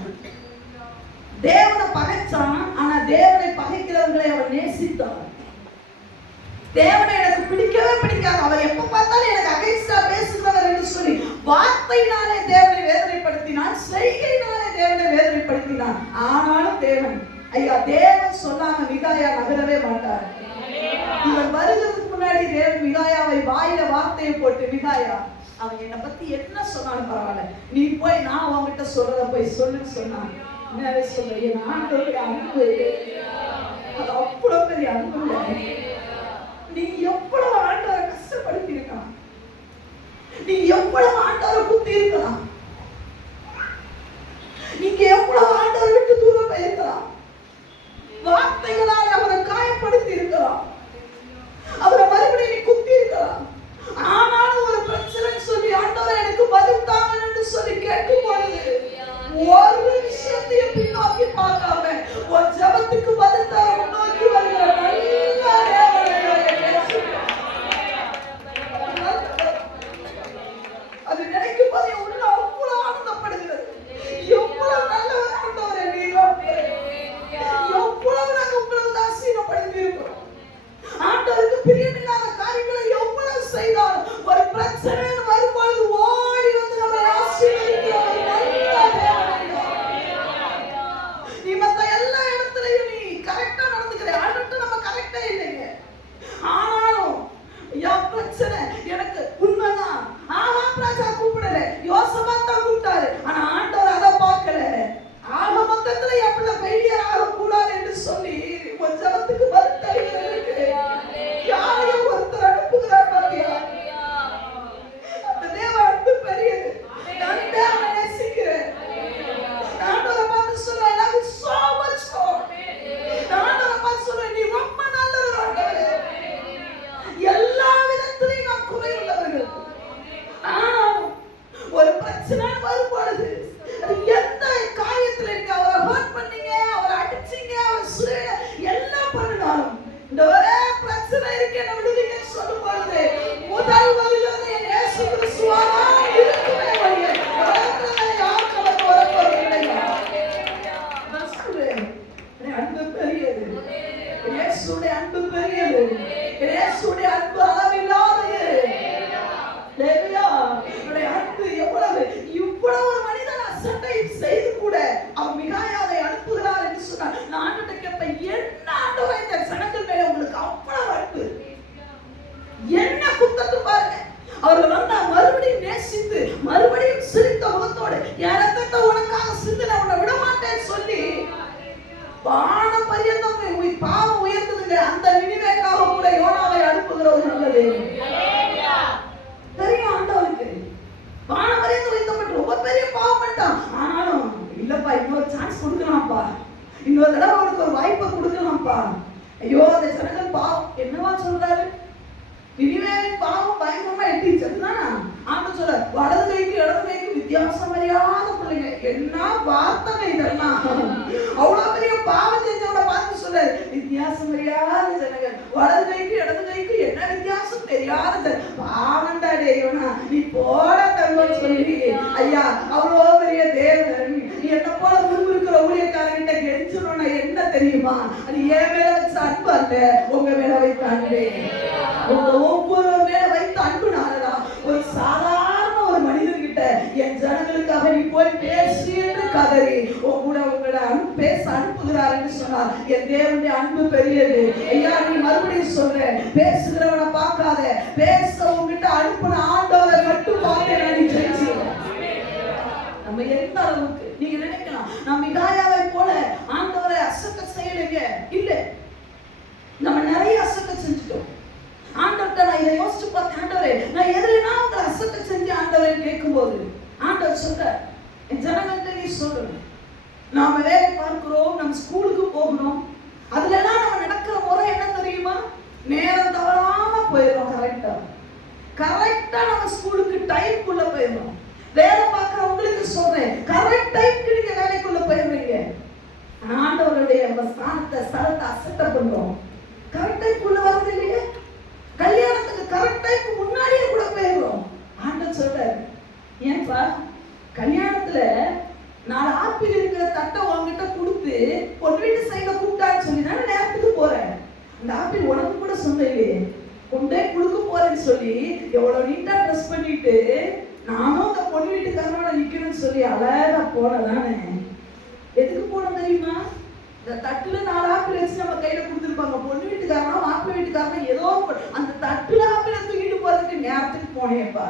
தேவனை பகைச்சான், ஆனா தேவனை பகைக்கிறவர்களை அவன் நேசித்தான். தேவனை எனக்கு பிடிக்கவே பிடிக்காது, அவர் எப்ப பார்த்தாலும் எனக்கு அகைன்ஸ்டா பேசுகிறவர் என்று சொல்லி வார்த்தையினாலே தேவனை வேதனைப்படுத்தினான், செய்கையினாலே தேவனை வேதனைப்படுத்தினான். ஆனாலும் தேவன் ஐயா தேவன் சொல்லாம மிகாயா நகரவே மாட்டார். இவன் வருகிறதுக்கு முன்னாடி தேவன் மிகாயாவை வாயில வார்த்தையை போட்டு, மிகாயா அவன் என்னை பத்தி என்ன சொன்னாலும் பரவாயில்ல, நீ போய் நான் அவன்கிட்ட சொல்றத போய் சொல்லுன்னு சொன்னான். என்னவே சொல்ற, என் ஆண்டவருடைய அன்பு அது அவ்வளவு பெரிய அன்பு. நீ எவ்வளவு ஆண்டவரை கஷ்டப்படுத்தி இருக்கான், நீ எவ்வளவு ஆண்டவரை குத்தி இருக்கலாம், நீங்க எவ்வளவு ஆண்டவரை விட்டு தூரம் போயிருக்கலாம், வார்த்தைகளால் அவரை காயப்படுத்தி இருக்கலாம், அவரை மறுபடியும் நீ குத்தி இருக்கலாம். ஆனாலும் ஒரு பிரச்சனை சொல்லி ஆண்டவரை எனக்கு பதில் தாங்க என்று சொல்லி கேட்கும் பொழுது ஒரு விஷயத்தையும் பின்னோக்கி பார்க்காம ஒரு ஜபத்துக்கு பதில் தர முன்னோக்கி வருகிற அது நினைக்கும் போது உள்ள அவ்வளவு ஆனந்தப்படுகிறது. எவ்வளவு நல்லவர் ஆண்டவரே, எவ்வளவு நாங்க உங்களை தாசீனப்படுத்தி இருக்கிறோம். ஆண்டவருக்கு பிரியமில்லாத காரியங்களை எவ்வளவு செய்தாலும் ஒரு பிரச்சனை வரும்பொழுது ஓடி வந்து நம்மை ஆசீர்வதிக்கிற ஒரு நல்ல தேவன். நீ மத்த எல்லா இடத்துலயும் நீ கரெக்டா நடந்துக்கிற, ஆண்டவர்கிட்ட நம்ம கரெக்டா இல்லைங்க. ஆனாலும் என் பிரச்சனை எனக்கு உண்மைதான். ஆகாம் ராஜா கூப்பிடல, யோசபாத் தான் கூப்பிட்டாரு. ஆனா ஆண்டவர் அதை பார்க்கல. ஆக மொத்தத்துல எப்படில ஃபெயிலியர் ஆகக்கூடாது என்று சொல்லி ஒரு ஜபத்துக்கு பதில் தருகிறதுக்கு யாரையும் ஒருத்தர் அனுப்புகிறார் பாத்தியா? அந்த தேவ அன்பு பெரியது. நான் தேவனை நேசிக்கிறேன். ஆண்டவரை பார்த்து சொல்றேன், I love you so much Lord. ஆண்டவரை பார்த்து சொல்றேன், நீ ரொம்ப நல்லவர் ஆண்டவரே. எல்லா விதத்திலையும் நாம் குறைவுள்ளவர்கள். ஒரு பிரச்சனை வரும் பொழுது எந்த காரியத்துல நீங்க அவரை ஹர்ட் பண்ணீங்க, அவரை அடிச்சீங்க, அவர் எல்லாம் பண்ணினாலும் இந்த ஒரே பிரச்சனை இருக்கு என்ன விடுவீங்கன்னு சொல்லும் பொழுது முதல் வருகிறது என் இயேசு கிறிஸ்துவாரா இருக்குமே வழிய யாருக்கு அவர் வரப்போறதில்லையா? அன்பு பெரியது, இயேசுடைய அன்பு பெரியது, இயேசுடைய அன்பு அளவில்லாதது. அன்பு எவ்வளவு, இவ்வளவு ஒரு மனிதன் அசட்டை செய்து கூட அவன் மிகாயாவை அனுப்புகிறார் என்று சொன்னார். நான் ஆண்டவரை கேட்பேன், என்ன ஆண்டவரே இந்த சனங்கள் மேல உங்களுக்கு அவ்வளவு அன்பு, என்ன குத்தத்து பாருங்க. அவர்கள் வந்தா மறுபடியும் நேசித்து மறுபடியும் சிரித்த முகத்தோடு என் ரத்தத்தை உனக்காக சிந்தின உன்னை விட மாட்டேன்னு சொல்லி பானம் பரியந்தம் பாவம் உயர்ந்ததுங்க. அந்த நினைவேக்காக கூட யோனாவை அனுப்புகிற ஒரு நல்லது தெரியும் ஆண்டவருக்கு. பானம் பரியந்தம் வைத்தப்பட்டு ரொம்ப பெரிய பாவம் பண்ணிட்டான். ஆனாலும் இல்லப்பா இன்னொரு சான்ஸ் கொடுக்கலாம்ப்பா, இன்னொரு தடவை அவனுக்கு ஒரு வாய்ப்பை கொடுக்கலாம்ப்பா. ஐயோ அந்த ஜனங்கள் பாவம் என்னவா சொல்றாரு, நினிவேவின் பாவம் பயங்கரமா எட்டிச்சு. அதுதானா ஆண்டவர் சொல்ற, வலது கைக்கு இடது கைக்கு வித்தியாசம் அறியாத பிள்ளைங்க. என்ன வார்த்தை இதெல்லாம், அவ்வளவு பெரிய பாவம் செஞ்சவனை பார்த்து சொல்ற, வித்தியாசம் அறியாத ஜனங்கள், வலது கைக்கு இடது கைக்கு என்ன வித்தியாசம் தெரியாத பாவண்டாடே இவனா, நீ போட தருவன்னு சொல்லி ஐயா அவ்வளோ பெரிய தேவன். நீ என்ன போல முன்னிருக்கிற ஊழியக்காரங்கிட்ட கெஞ்சணும்னா என்ன தெரியுமா, அது என் மேல வச்ச அன்பு அல்ல, உங்க மேல வைத்த அன்பே. உங்க ஒவ்வொரு மேல வைத்த அன்புனாலதா ஒரு சாதாரண ஒரு மனிதர்கிட்ட என் ஜனங்களுக்காக நீ போய் பேசி என்று கதறி உங்களோட பேச அனுப்புகிறார் என்று சொன்னார். என் தேவனுடைய அன்பு பெரியது. ஐயா நீ மறுபடியும் சொல்றேன், பேசுகிறவனை பார்க்காத, பேச உங்ககிட்ட அனுப்புன ஆண்டவரை மட்டும் பார்த்தேன் நீ ஜெயிச்சிருக்க. நம்ம எந்த அளவுக்கு நீங்க நினைக்கலாம் நான் மிகாயாவை போல ஆண்டவரை அசட்ட செய்யலைங்க, இல்ல நம்ம நிறைய அசட்ட செஞ்சுட்டோம். ஆண்டவர்கிட்ட நான் இதை யோசிச்சு பார்த்தேன், ஆண்டவரே நான் எதுலனா உங்களை அசட்ட செஞ்சு ஆண்டவரை டைம்க்குள்ள போயிடும். வேலை பார்க்குற உங்களுக்கு சொல்றேன், கரெக்ட் டைம்க்கு நீங்க வேலைக்குள்ள போயிடுவீங்க. ஆண்டவருடைய ஸ்தலத்தை அசட்டை பண்றோம், கரெக்ட் டைம்க்குள்ள வரது இல்லையே. கல்யாணத்துக்கு கரெக்ட் டைம்க்கு முன்னாடியே கூட போயிடுறோம். ஆண்டவர் சொல்றாரு, ஏன்பா கல்யாணத்துல 4 ஆப்பிள் இருக்கிற தட்டை உங்ககிட்ட கொடுத்து பொண்ணு வீட்டு சைடுல கூப்பிட்டான்னு சொல்லி தானே நேரத்துக்கு போறேன். அந்த ஆப்பிள் உனக்கு கூட சொன்னே கொண்டே கொடுக்க போறேன்னு சொல்லி எவ்வளவு நீட்டா ட்ரெஸ் பண்ணிட்டு நானும் அந்த பொண்ணு வீட்டுக்காரனோட நிக்கணும்னு சொல்லி அழகா போனதானே. எதுக்கு போன தெரியுமா? இந்த தட்டுல 4 ஆப்பிள் வச்சு நம்ம கையில கொடுத்துருப்பாங்க. பொண்ணு வீட்டுக்காரனோ மாப்பிள்ளை வீட்டுக்காரனோ ஏதோ அந்த தட்டுல ஆப்பிளை தூக்கிட்டு போறதுக்கு நேரத்துக்கு போனேப்பா.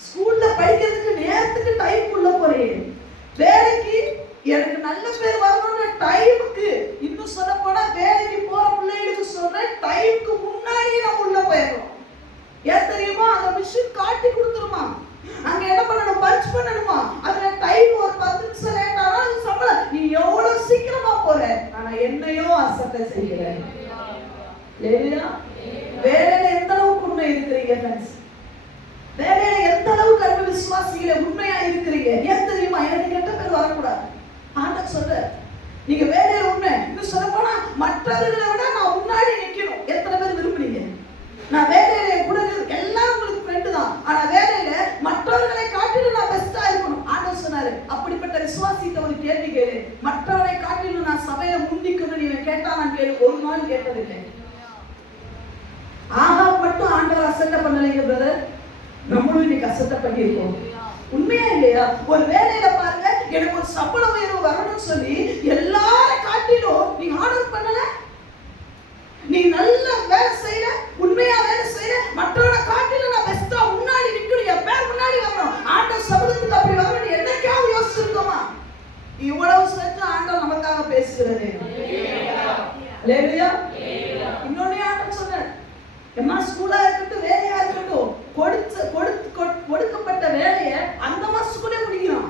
ஸ்கூல்ல படிக்கிறதுக்கு நேரத்துக்கு டைம்க்குள்ள போறேன். வேலைக்கு எனக்கு நல்ல பேர் வரணும்னு டைமுக்கு, இன்னும் சொல்ல போனா வேலைக்கு போற பிள்ளைகளுக்கு சொல்றேன், டைமுக்கு முன்னாடியே நம்ம உள்ள போயிடுறோம். ஏன் தெரியுமா? அந்த மிஷின் காட்டி கொடுத்துருமா, அங்க என்ன பண்ணணும், பஞ்ச் பண்ணணுமா, அதுல டைம் ஒரு 10 நிமிஷம் லேட் ஆனாலும் சம்பளம். நீ எவ்வளவு சீக்கிரமா போற, ஆனா என்னையோ அசட்டை செய்கிறேன். வேலையில எந்த அளவுக்கு உண்மை இருக்கிறீங்க ஃப்ரெண்ட்ஸ்? வேலையில எந்த அளவுக்கு அன்பு விசுவாசிகள உண்மையா இருக்கிறீங்க? ஏன் தெரியுமா? எனக்கு கெட்ட பேர் வரக்கூடாது. ஆண்டவர் சொல்ற, நீங்க வேலையில உண்மை, இன்னும் சொல்ல போனா மற்றவர்களை விட நான் முன்னாடி நிக்கணும். எத்தனை பேர் விரும்புறீங்க? நான் வேலையில கூட எல்லாம் உங்களுக்கு ஃப்ரெண்டு தான், ஆனா வேலையில மற்றவர்களை காட்டிலும் நான் பெஸ்டா இருக்கணும். ஆண்டவர் சொன்னாரு, அப்படிப்பட்ட விசுவாசிட்ட ஒரு கேள்வி கேளு, மற்றவரை காட்டிலும் நான் சபையில முன்னிக்கணும் நீ கேட்டா நான் கேளு. ஒரு நாள் கேட்டதில்லை. ஆகா மட்டும் ஆண்டவர் அசட்டை பண்ணலைங்க பிரதர். நம்மளும் இன்னைக்கு அசட்டை பண்ணியிருக்கோம். உண்மையா இல்லையா? ஒரு வேலையில பாருங்க, எனக்கு ஒரு சம்பள உயர்வு வரணும்னு சொல்லி எல்லாரும் காட்டிலும் நீ ஆர்டர் பண்ணல, நீ நல்ல வேலை செய்யற, உண்மையா வேலை செய்யற, மற்றவரை காட்டிலும் நான் பெஸ்டா முன்னாடி நிக்கணும், என் பேர் முன்னாடி வரணும், ஆண்டவர் சபதத்துக்கு அப்படி வரணும் என்னைக்காவது யோசிச்சிருக்கோமா? இவ்வளவு சேர்த்து ஆண்டவர் நமக்காக பேசுகிறது. இன்னொன்னு ஆண்டவர் சொன்னார், எம்மா ஸ்கூலா இருக்கட்டும் வேலையா இருக்கட்டும், கொடுக்கப்பட்ட வேலையை அந்த மாசத்துக்குள்ளே முடிக்கணும்.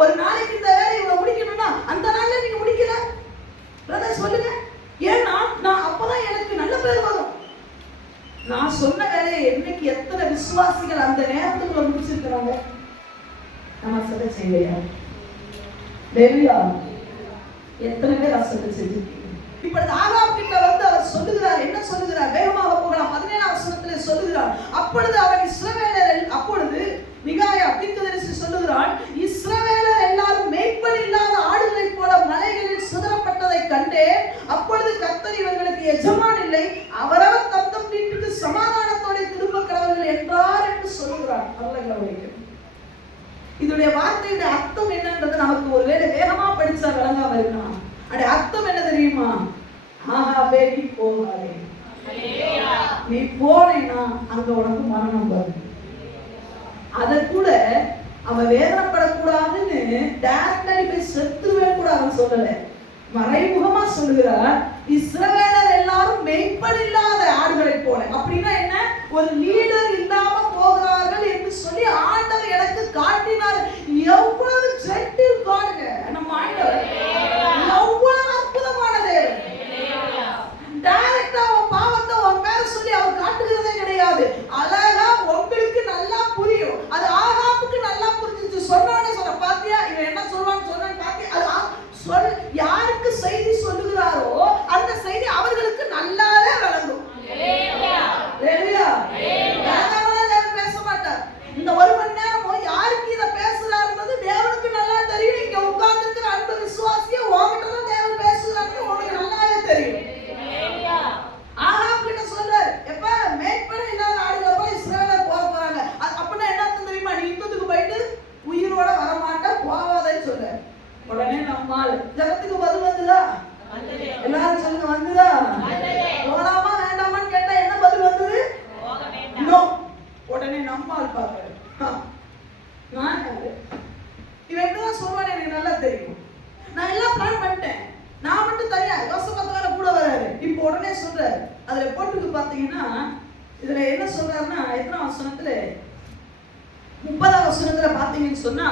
ஒரு நாளைக்கு இந்த வேலையை இவ்வளவு முடிக்கணும்னா அந்த நாள்ல நீங்க முடிக்கல பிரதர் சொல்லுங்க. ஏன்னா நான் அப்பதான் எனக்கு நல்ல பேர் வரும். நான் சொன்ன வேலையை என்னைக்கு எத்தனை விசுவாசிகள் அந்த நேரத்துக்குள்ள முடிச்சிருக்கிறாங்க? நம்ம அசட்டை செய்யலையா? எத்தனை பேர் அசட்டை செஞ்சிருக்கீங்க? இப்பொழுது ஆகாப் கிட்ட வந்து அவர் சொல்லுகிறார், என்ன சொல்லுகிறார்? வேகமாக போகலாம். 17ஆம் வசனத்திலே சொல்லுகிறார், அப்பொழுது அவன் இஸ்ரவேலர், அப்பொழுது மிகாயா தீர்க்கதரிசி சொல்லுகிறான், இஸ்ரவேலர் எல்லாரும் மேய்ப்பன் இல்லாத ஆடுகளைப் போல மலைகளில் சிதறப்பட்டதை கண்டேன். அப்பொழுது கர்த்தர் இவர்களுக்கு எஜமான் இல்லை, அவரவர் தத்தம் வீட்டுக்கு சமாதானத்தோட திரும்ப கடவர்கள் என்றார் என்று சொல்லுகிறார். அல்லேலூயா. இதோடைய வார்த்தையுடைய அர்த்தம் என்னன்றது நமக்கு ஒருவேளை வேகமா படிச்சா விளங்காம இருக்கலாம். அட அர்த்தம் என்ன தெரியுமா? ஆகாவே நீ போகாதே, நீ போனேன்னா அங்க உனக்கு மரணம் வரும். அத கூட அவன் வேதனைப்படக்கூடாதுன்னு டைரக்டா நீ போய் செத்துவே கூட அவன் சொல்லல, மறைமுகமா சொல்லுகிறார், இஸ்ரவேலர் எல்லாரும் மேய்ப்பன் இல்லாத ஆடுகளை போல. அப்படின்னா என்ன? ஒரு லீடர் இல்லாம போகிறார்கள் என்று சொல்லி ஆண்டவர் எனக்கு காட்டினார். எவ்வளவு ஜென்டில் காடுங்க நம்ம ஆண்டவர், எவ்வளவு அற்புதமானது. டைரக்டா அவன் பாவத்தை அவன் மேல சொல்லி அவர் காட்டுகிறதே கிடையாது. அழகா உங்களுக்கு நல்லா புரியும். அது ஆகாப்புக்கு நல்லா புரிஞ்சிச்சு. சொன்னோடனே சொல்ற, பாத்தியா இவன் என்ன சொல்றான்னு சொன்னான்னு பாத்தியா? அது சொல் யாருக்கு செய்தி சொல்லுகிறாரோ அந்த செய்தி அவர்களுக்கு நல்லாவே விளங்கும். பேச மாட்டார். இந்த 1 மணி நேரமும் யாருக்கு இத பேசுறாருன்றது தேவனுக்கு நல்லா தெரியும். இங்க உட்கார்ந்து இருக்கிற அன்பு விசுவாசியே உன்கிட்ட தான் தேவன் பேசுறாருன்னு உனக்கு நல்லாவே தெரியும். ஆகாப் கிட்ட சொல்றாரு, எப்ப மேய்ப்பன இல்லாத ஆடுகளை போல இஸ்ரவேலர் போக போறாங்க. அப்படின்னா என்ன அர்த்தம் தெரியுமா? நீ யுத்தத்துக்கு போயிட்டு உயிரோட வரமாட்ட, போவாதேன்னு சொல்றாரு. உடனே நம்மால் ஜபத்துக்கு பதில் வந்துதா? எல்லாரும் சொல்லுங்க, வந்துதா? போகலாமா வேண்டாமான்னு கேட்டா என்ன பதில் வந்தது? நோ. உடனே நம்மால் பாக்குறேன், இவன் எப்படிதான் சொல்லுவான்னு எனக்கு நல்லா தெரியும். நான் எல்லாம் பிளான் பண்ணிட்டேன், நான் மட்டும் தனியா யோசனை கூட வராரு. இப்போ உடனே சொல்றாரு, அதுல போட்டுக்கு பாத்தீங்கன்னா இதுல என்ன சொல்றாருன்னா, எத்தனாம் வசனத்துல 30ஆம் வசனத்துல பாத்தீங்கன்னு சொன்னா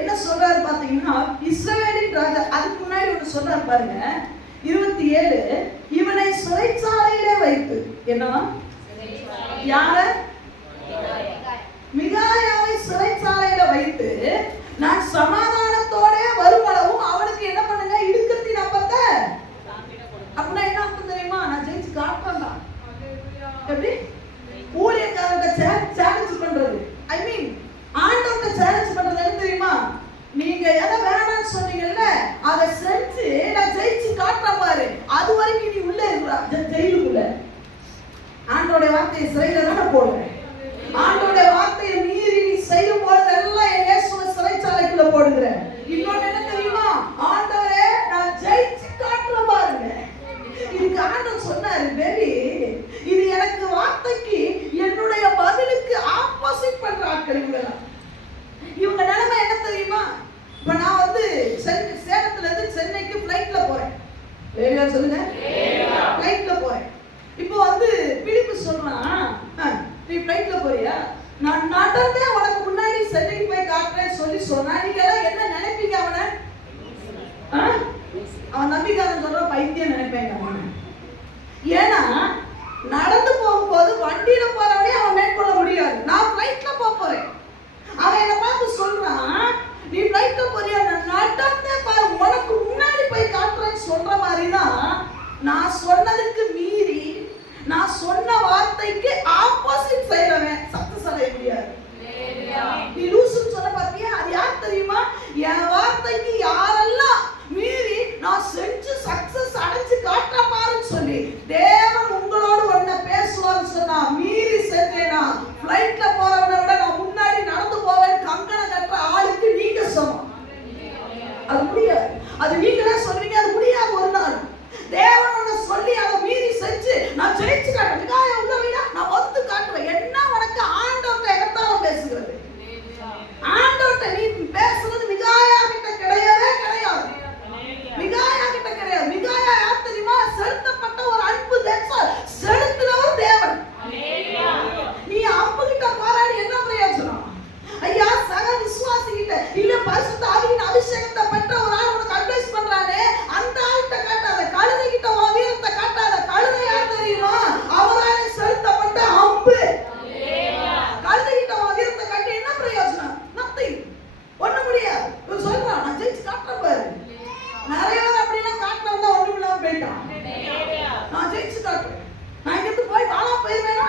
என்ன சொல்றாரு பாத்தீங்கன்னா, இஸ்ரவேலின் ராஜா, அதுக்கு முன்னாடி ஒன்று சொல்றாரு பாருங்க 27, இவனை சிறைச்சாலையிலே வைத்து, என்னவா? யார? சமாதானத்தோட வருமளவும் அவனுக்கு என்ன பண்ணுங்க, இடுக்கத்தின் அப்பத்தை. அப்படின்னா என்ன அர்த்தம் தெரியுமா? நான் ஜெயிச்சு காட்டுறேன்டா. எப்படி ஊழியக்காரர்கிட்ட சேலஞ்ச் பண்றது, ஐ மீன் ஆண்டவர்கிட்ட சேலஞ்ச் பண்றது என்ன தெரியுமா? நீங்க எதை வேணாம்னு சொன்னீங்கல்ல, அதை செஞ்சு நான் ஜெயிச்சு காட்டுறேன் பாரு. அது வரைக்கும் நீ உள்ள இருக்கிறா ஜெயிலுக்குள்ள. ஆண்டோட வார்த்தையை சிறையில தானே போடுறேன். ஆண்டோட வார்த்தையை மீறி நீ செய்யும் போதெல்லாம் என் இயேசுவை சிறைச்சாலைக்குள்ள போடுகிறேன். இன்னொன்னு என்ன தெரியுமா? ஆண்டவரே நான் ஜெயிச்சு காட்டுறேன் பாருங்க. இதுக்கு ஆண்டவர் சொன்னாரு, பேபி இது எனக்கு வார்த்தைக்கு என்னுடைய பதிலுக்கு ஆப்போசிட் பண்ற ஆட்கள் இவங்க நிலைமை என்ன தெரியுமா? இப்ப நான் வந்து சேலத்துல இருந்து சென்னைக்கு பிளைட்ல போறேன். வேலையா சொல்லுங்க, பிளைட்ல போறேன். இப்போ வந்து பிலிப்பு சொல்றான், நீ பிளைட்ல போறியா, நான் நடந்தே உனக்கு முன்னாடி சென்னைக்கு போய் காட்டுறேன்னு சொல்லி சொன்னா நீங்க எல்லாம் என்ன நினைப்பீங்க? அவன் நம்பிக்காரன் சொல்ற பைத்தியம் நினைப்பேங்க அவன். ஏன்னா நடந்து போகும்போது வண்டியில போறவனே அவன் மேற்கொள்ள முடியாது. நான் பிளைட்ல போறேன். அவன் என்ன பார்த்து சொல்றான், நீ பிளைட்ல போறியா, நான் நடந்தே பாரு உனக்கு முன்னாடி போய் காட்டுறேன்னு சொல்ற மாதிரிதான் நான் சொன்னதுக்கு மீறி நான் சொன்ன வார்த்தைக்கு ஆப்போசிட் செய்யறவன் சக்சஸ் அடைய முடியாது. நீ லூசுன்னு சொன்ன பாத்தியா, அது யார் தெரியுமா? என் வார்த்தைக்கு யாரெல்லாம் மீறி நான் செஞ்சு சக்சஸ் அடைஞ்சு காட்டுற பாருன்னு சொல்லி தேவன் உங்களோடு ஒன்ன பேசுவார்னு சொன்னா மீறி செஞ்சேனா பிளைட்ல போறவனை விட நான் முன்னாடி நடந்து போவேன் கங்கணம் கட்டுற ஆளுக்கு நீங்க சொன்னோம். அது முடியாது. அது நீங்களே சொல்றீங்க, அது முடியாது. ஒரு நாள் தேவன் ஒன்னு சொல்லி அதை மீறி செஞ்சு நான் ஜெயிச்சு காட்டுறேன், உள்ள விட நான் வந்து காட்டுவேன். என்ன உனக்கு ஆண்டவர்கிட்ட எகத்தாலும் பேசுகிறது? ஆண்டவர்கிட்ட நீ பேசுறது மிகாயா கிட்ட கிடையவே கிடையாது. மிகாயா கிட்ட கிடையாது. மிகாயா யார் தெரியுமா? செலுத்தப்பட்ட ஒரு அன்பு தேசம் செலுத்தினவர் தேவன். நீ அம்பு கிட்ட போராடி என்ன பிரயோஜனம்? ஐயா சக விசுவாசி கிட்ட இல்ல பரிசுத்த ஆவியின் அபிஷேகத்தை பெற்ற ஒரு ஆள் உனக்கு அட்வைஸ் பண்றானே, அந்த ஆள்கிட்ட காட்டாத. கழுதை கிட்ட உன் வீரத்தை காட்டாத. கழுதை யார் தெரியுமா? அவராலே செலுத்தப்பட்ட அம்பு. கழுதை கிட்ட உன் வீரத்தை காட்டி என்ன பிரயோஜனம்? நத்திங். ஒண்ணு முடியாது. இவன் சொல்றான், நான் ஜெயிச்சு காட்டுறேன் பாரு. நிறைய பேர் அப்படிலாம் காட்டினவங்க ஒண்ணும் இல்லாம போயிட்டான். நான் ஜெயிச்சு காட்டுறேன். நான் இங்கிருந்து போய் வாழா போயிருவேனா?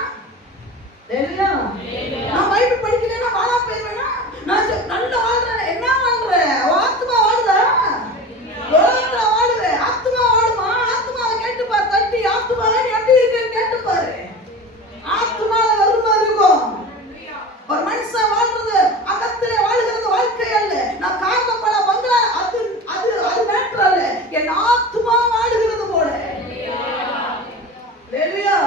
இல்லையா? நான் பைபிள் படிக்கலைன்னா வாழா போயிருவேனா? நான் நல்ல வாழ்றேன். என்ன வாழ்ற? ஆத்மா வாழுதா? உலகத்துல வாழுவே. ஆத்மா வாழுமா? ஆத்மாவை கேட்டு பாரு. தட்டி ஆத்மாவை நீ எப்படி இருக்கேன்னு கேட்டு பாரு. ஆத்மால வருமா இருக்கும். ஒரு மனுஷன் வாழ்றது அகத்திலே வாழ்கிறது வாழ்க்கை அல்ல. நான் காரணப்பட பங்களா அது அது அது மேட்டர் அல்ல. என் ஆத்மா வாழுகிறது போல. இல்லையா?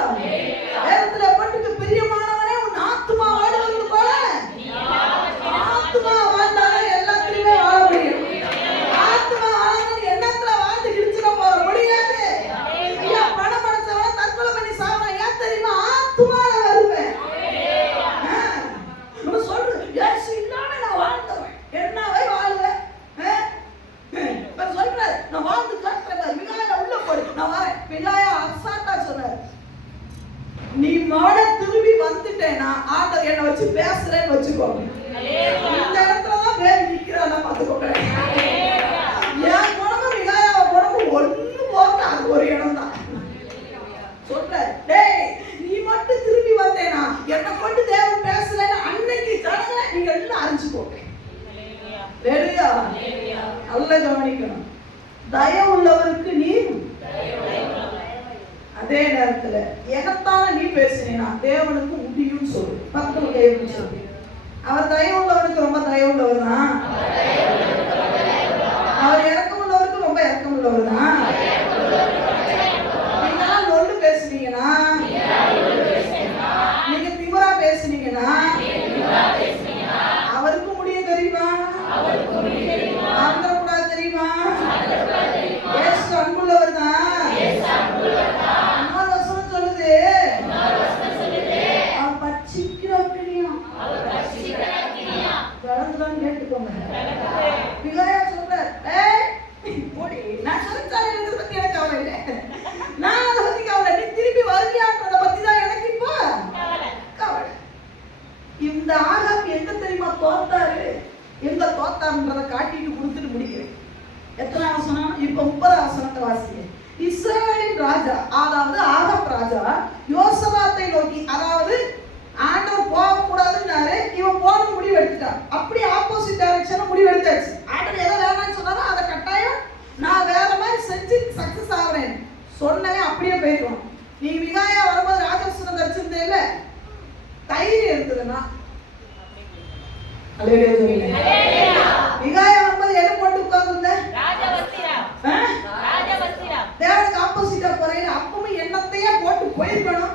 வேதத்துல பட்டுக்கு பிரியமானவனே உன் ஆத்மா வாழுகிறது போல. ஆத்மா வாழ்ந்தாலே எல்லாத்திலுமே வாழ முடியும். ஆத்மா வாழணும் எண்ணத்துல வாழ்ந்து கிழிச்சுட போற முடியாது. ஐயா பணம் படைச்சவன தற்கொலை பண்ணி சாவன ஏன் தெரியுமா? ஆத்மால வருவேன். நம்ம சொல்றது ஏசு இல்லாம நான் வாழ்ந்தவன் என்னவே வாழுவேன். சொல்றாரு நான் வாழ்ந்து காட்டுறேன். மிகாயா உள்ள போடு, நான் வரேன். மிகாயா அசால்ட்டா சொன்னாரு, நீ மன திரும்பி வந்துட்டேனா ஆண்டவர் என்ன வச்சு பேசுறேன்னு வச்சுக்கோங்க. இந்த இடத்துலதான் பேர் நிக்கிறானா பாத்துக்கோங்க. என் குணமும் மிகாயாவ குணமும் ஒண்ணு போக அது ஒரு இடம் தான். சொல்ற டேய் நீ மட்டும் திரும்பி வந்தேனா என்ன கொண்டு தேவன் பேசலன்னு அன்னைக்கு ஜனங்கள நீங்க எல்லாம் அறிஞ்சுக்கோங்க. வேலையா நல்ல கவனிக்கணும். தயவு உள்ளவருக்கு நீ அதே நேரத்துல எகத்தால நீ பேசினா தேவனுக்கு முடியும் சொல்லு. பக்கத்துல தேவன் சொல்லு. அவர் தயவு உள்ளவனுக்கு ரொம்ப தயவு உள்ளவர் தான். அவர் இறக்கம் உள்ளவருக்கு ரொம்ப இறக்கம் உள்ளவர் தான். நீங்க லொல்லு பேசுனீங்கன்னா, நீங்க திமிரா பேசுனீங்கன்னா அவருக்கு முடிய தெரியுமா? ஆந்திரக்கூடாது தெரியுமா? ஏசு அன்புள்ளவர் தான். இன்னொரு வசனம் சொல்லுது, அவர் பட்சிக்கிற அக்கினியா. கலந்துதான் கேட்டுக்கோங்க. மிகாயா சொல்றார், நான் சொல்லித்தாரே பத்தி எனக்கு கவலை இல்லை. நான் அதை பத்தி கவலை. நீ திரும்பி வருங்க ராஜா, அதாவது ஆகாப் ராஜா யோசபாத்தை நோக்கி, அதாவது ஆண்டவர் போகக்கூடாதுன்னாரு, இவன் போன முடிவு எடுத்துட்டான். அப்படி ஆப்போசிட் டைரக்ஷன் முடிவு எடுத்தாச்சு. ஆண்டவர் எதை வேணாம்னு சொன்னாலும் அதை கட்டாயம் நான் வேற மாதிரி செஞ்சு சக்சஸ் ஆகிறேன் சொன்னவே அப்படியே போயிருக்கணும். நீ மிகாயா வரும்போது ராஜசுரம் தரிச்சிருந்தே இல்ல, தைரியம் இருந்ததுன்னா மிகாயா வரும்போது என்ன போட்டு உட்கார்ந்துருந்த? தேவனுக்கு ஆப்போசிட்டா போறேன். அப்பவும் எண்ணத்தையே போட்டு போயிருக்கணும்.